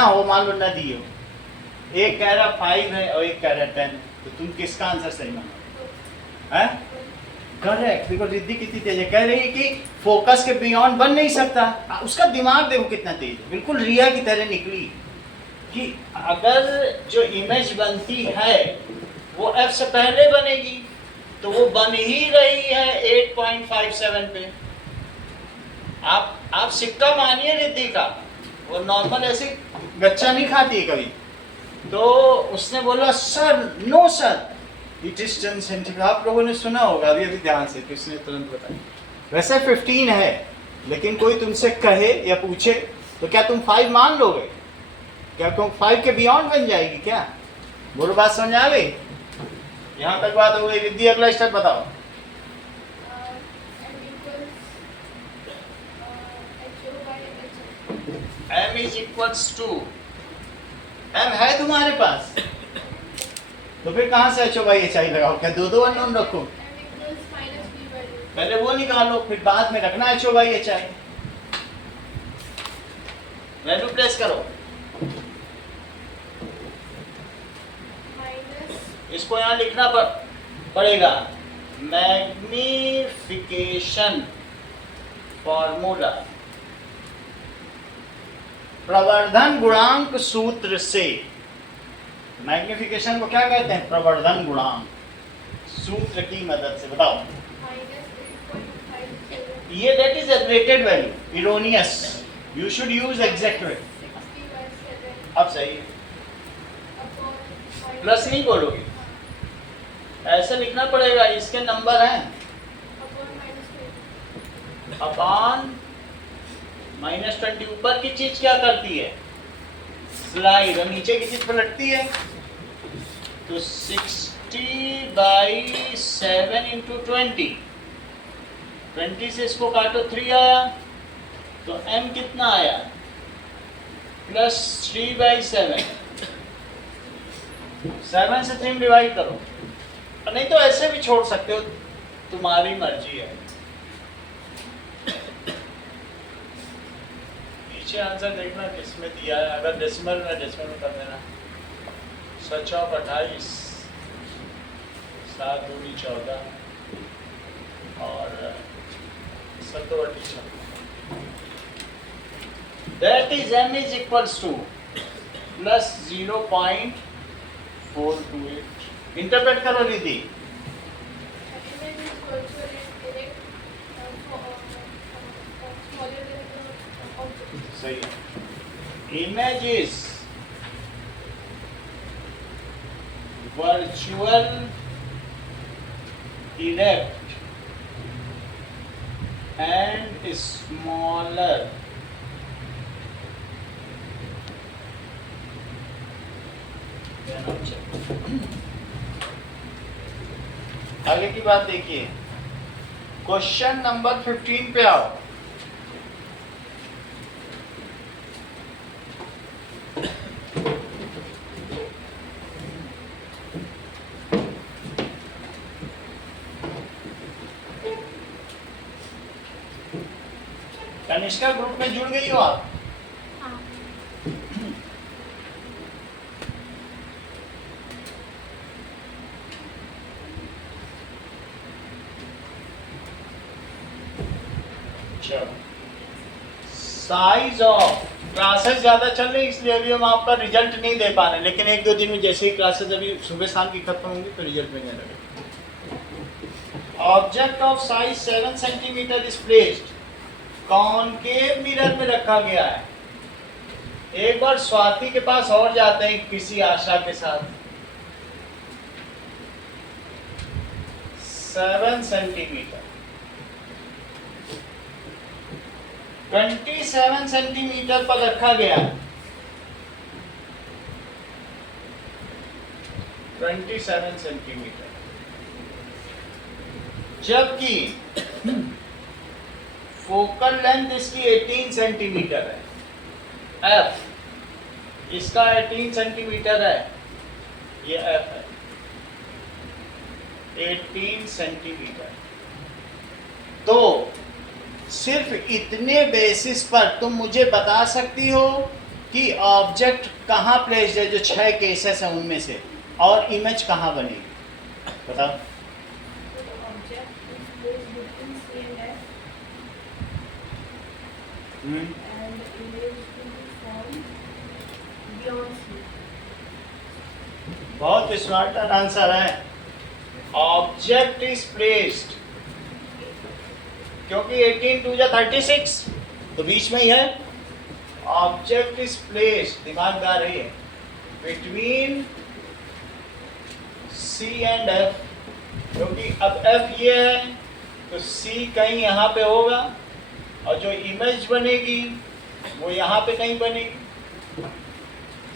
हो, मान लो ना दिए हो। एक कह रहा 5 है और एक कह रहा 10 है, तो तुम किसका आंसर सही मानोगे? है करेक्ट, बिकॉज रिद्धि कितनी तेज है, कह रही है कि फोकस के बियॉन्ड बन नहीं सकता। उसका दिमाग देखो कितना तेज है, बिल्कुल रिया की तरह निकली कि अगर जो इमेज बनती है वो f से पहले बनेगी, तो वो बन ही रही है 8.57 पे। आप सिक्का मानिए रिद्धि का, वो नॉर्मल ऐसे गच्चा नहीं खाती है कभी। तो उसने बोला sir, no sir, it is 10 centimetre. आप लोगों ने सुना होगा अभी अभी ध्यान से, तो उसने तुरंत बताया। वैसे 15 है, लेकिन कोई तुमसे कहे या पूछे तो क्या तुम 5 मान लोगे? क्या तुम 5 के बियॉन्ड बन जाएगी क्या? बोलो, बात समझ आ गई? यहाँ तक बात हो गई। रिद्धि अगला स्टेप बताओ। m is equals to, m है तुम्हारे पास, तो फिर कहाँ से HO बाई HI लगाओ? क्या दो अननोन रखो? पहले वो निकालो, फिर बाद में रखना HO by HI। Value place करो। इसको यहाँ लिखना पड़ेगा, मैग्निफिकेशन फॉर्मूला, प्रवर्धन गुणांक सूत्र से। मैग्निफिकेशन को क्या कहते हैं? प्रवर्धन गुणांक सूत्र की मदद से। बताओ ये, that is एग्रेटेड value, erroneous, you should use exact value. अब सही है, प्लस नहीं बोलोगे, ऐसे लिखना पड़ेगा। इसके नंबर हैं अपॉन -20। ऊपर की चीज क्या करती है? स्लाइड, और नीचे की चीज पलटती है। तो 60/7 इंटू 20, 20 से इसको काटो 3 आया, तो m कितना आया? +3/7। 7 से 3 डिवाइड करो, नहीं तो ऐसे भी छोड़ सकते हो, तुम्हारी मर्जी है। नीचे आंसर देखना किसमें दिया है, अगर डेसिमल में कर देना। 7/28, 7 दूनी 14 और 7/26। That is m is equals to +0.428। Interpret करो रिद्धि। सही है। Image is virtual erect and smaller आगे की बात देखिए, क्वेश्चन नंबर 15 पे आओ। कनिष्का ग्रुप में जुड़ गई हो आप? साइज ऑफ क्लासेस ज्यादा चल रही, इसलिए अभी हम आपका रिजल्ट नहीं दे पा रहे, लेकिन 1-2 दिन में जैसे ही क्लासेस अभी सुबह शाम की खत्म होंगी तो रिजल्ट मिलने लगेगा। Object of size 7 centimetre is placed, concave mirror में रखा गया है। एक बार स्वाति के पास और जाते हैं किसी आशा के साथ। 7 सेंटीमीटर, 27 सेंटीमीटर पर रखा गया, 27 सेंटीमीटर, जबकि फोकल लेंथ इसकी 18 सेंटीमीटर है। F इसका 18 सेंटीमीटर है, ये F है 18 सेंटीमीटर। तो सिर्फ इतने बेसिस पर तुम मुझे बता सकती हो कि ऑब्जेक्ट कहाँ प्लेस्ड है, जो 6 केसेस है उनमें से, और इमेज कहाँ बनेगी, बताओ। and image will be formed beyond C. बहुत स्मार्ट आंसर है। ऑब्जेक्ट इज प्लेस्ड, क्योंकि 18 2 36 तो बीच में ही है। ऑब्जेक्ट इज प्लेस्ड, दिमागदार है ये, बिटवीन C एंड F, क्योंकि अब F ये है तो C कहीं यहाँ पे होगा और जो इमेज बनेगी वो यहाँ पे कहीं बनेगी।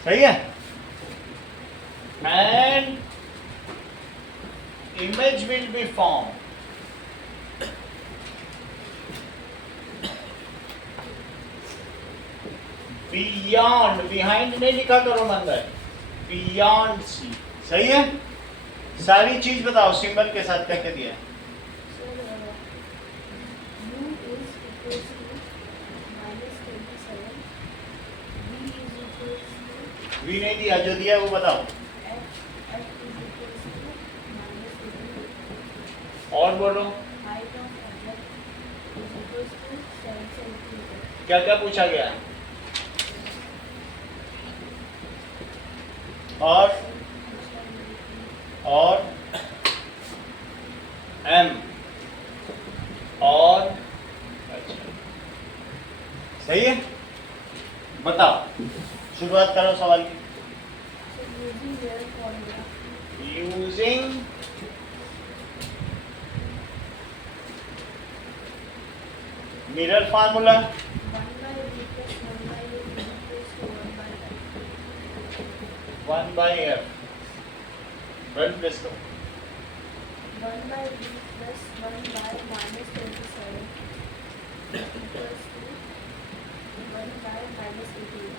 सही है? And image will be formed beyond, behind नहीं लिखा करो मंदिर, beyond C। सही है? सारी चीज बताओ सिंबल के साथ क्या दिया है। So U is equals to -27, V is equals to V नहीं दिया, जो दिया है वो बताओ। F is equals to -18, और बोलो height of object is equals to 7 centimeter. क्या क्या पूछा गया है। और M और अच्छा सही है, बताओ शुरुआत करो सवाल की। So using their formula, using mirror formula 1 by V plus 1 by A is equals to 1 by F. 1 by F 12 plus करो 1 by V plus 1 by -27 equals to 1 by -18.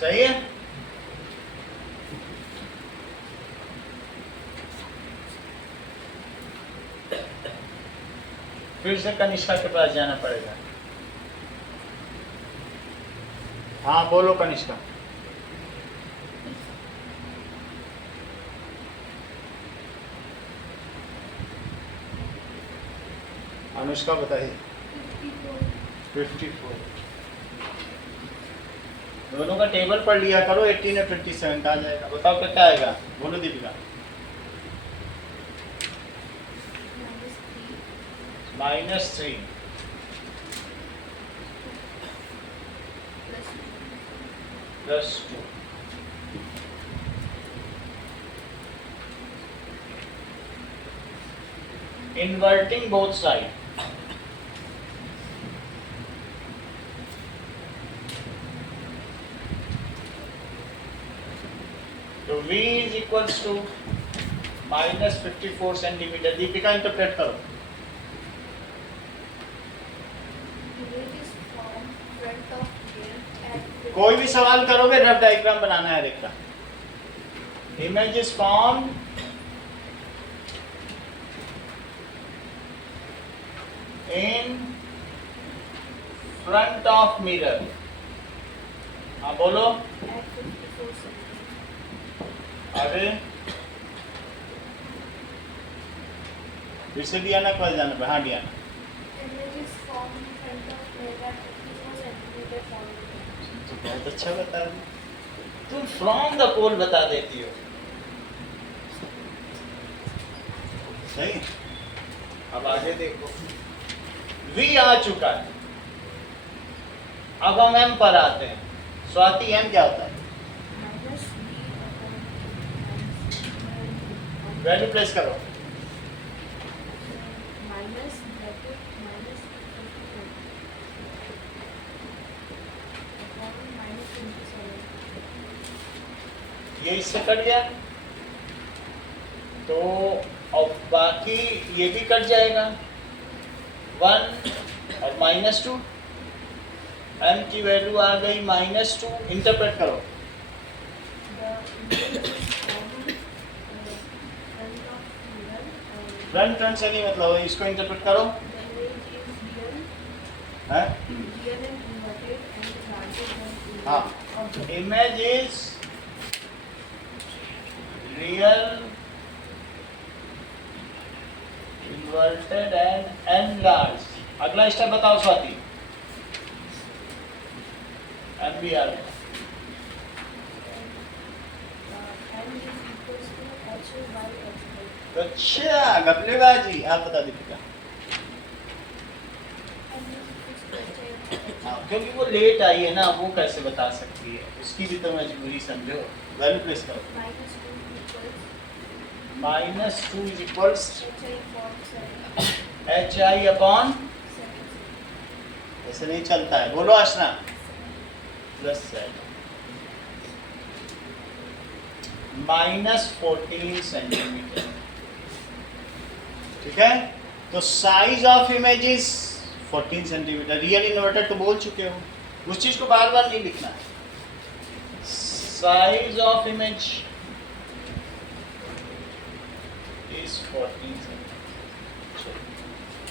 सही है। फिर से कनिष्का के पास जाना पड़ेगा। हाँ बोलो कनिष्का। अनुष्का बताइए। 54 दोनों का टेबल पढ़ लिया करो, 18 और 27 का आ जाएगा। बताओ क्या आएगा, बोलो दीपिका। -3 +2 inverting both sides, तो V is equals to -54 centimetre. Deepika interpret करो। Image is formed front of game at कोई भी सवाल करोगे रफ डायग्राम बनाना है देखना। Image is form in front of mirror. हाँ बोलो at 54 centimeters. आगे। फिर से दिया ना, कल जाना पे। हाँ दिया ना। Image is formed in front of mirror at 54 centimeter from the तो बहुत अच्छा बता दी तुम, फ्रॉम द पोल बता देती हो। सही। अब आगे देखो, V आ चुका है, अब हम M पर आते हैं। स्वाति M क्या होता है? minus V वैल्यू प्लेस करो। minus bracket minus 54 upon minus 27. ये इससे कट गया तो अब बाकी ये भी कट जाएगा। 1 और -2, M की वैल्यू आ गई -2। इंटरप्रेट करो। The image is formed front of mirror and front से नहीं मतलब, इसको इंटरप्रेट करो। the image is real है? and inverted and larger than हाँ। object. Image is real salted and enlarge. अगला स्टेप बताओ Swati. MBR M is equals to HA by HB. अच्छा गपलेबाजी। आप बता Deepika. M is equals to HA by HB. हाँ, क्योंकि वो लेट आई है ना, वो कैसे बता सकती है, उसकी भी तो मजबूरी समझो। वैल्यू प्लेस करो। -2 is equals HI upon 7. HI upon 7. ऐसे नहीं चलता है, बोलो आशना। +7 -14 सेंटीमीटर। ठीक है, तो size of image is 14 centimetre. Real inverter तो बोल चुके हो, उस चीज को बार बार नहीं लिखना है। Size of image is 14 centimetre.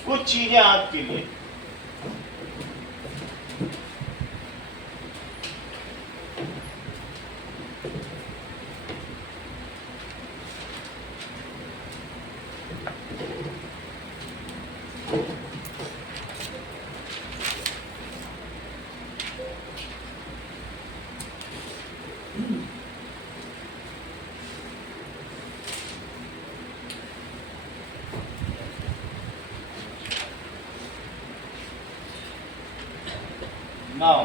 कुछ चीजें आपके लिए, now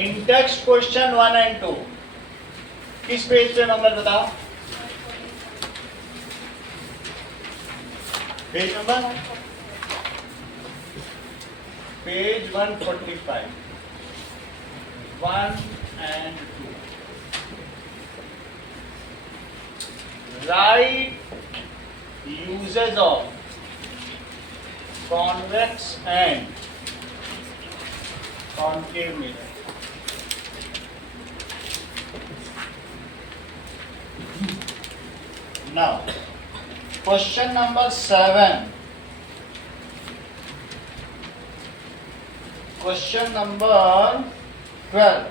in text question 1 and 2 किस पेज पे नंबर बताओ? Page number page 145 1 and 2 write uses of convex and concave mirror. Now, question number 7. Question number 12.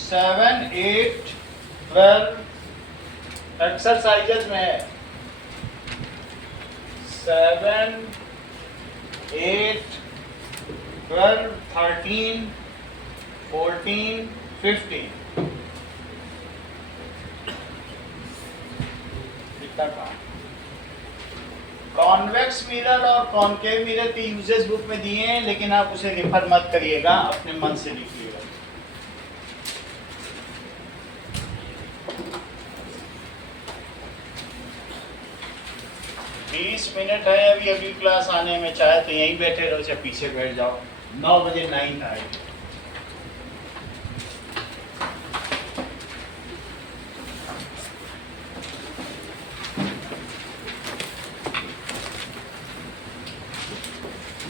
7, 8, 12 exercises में है। 7, 8, 12, 13, 14, 15 इतना काम। कॉन्वेक्स मिरर और कॉनकेव मिरर के यूजेस बुक में दिए हैं, लेकिन आप उसे रेफर मत करिएगा, अपने मन से लिखिएगा। मिनट है अभी, अगली क्लास आने में। चाहे तो यहीं बैठे रहो, चाहे पीछे बैठ जाओ। 9 बजे 9 आएगी।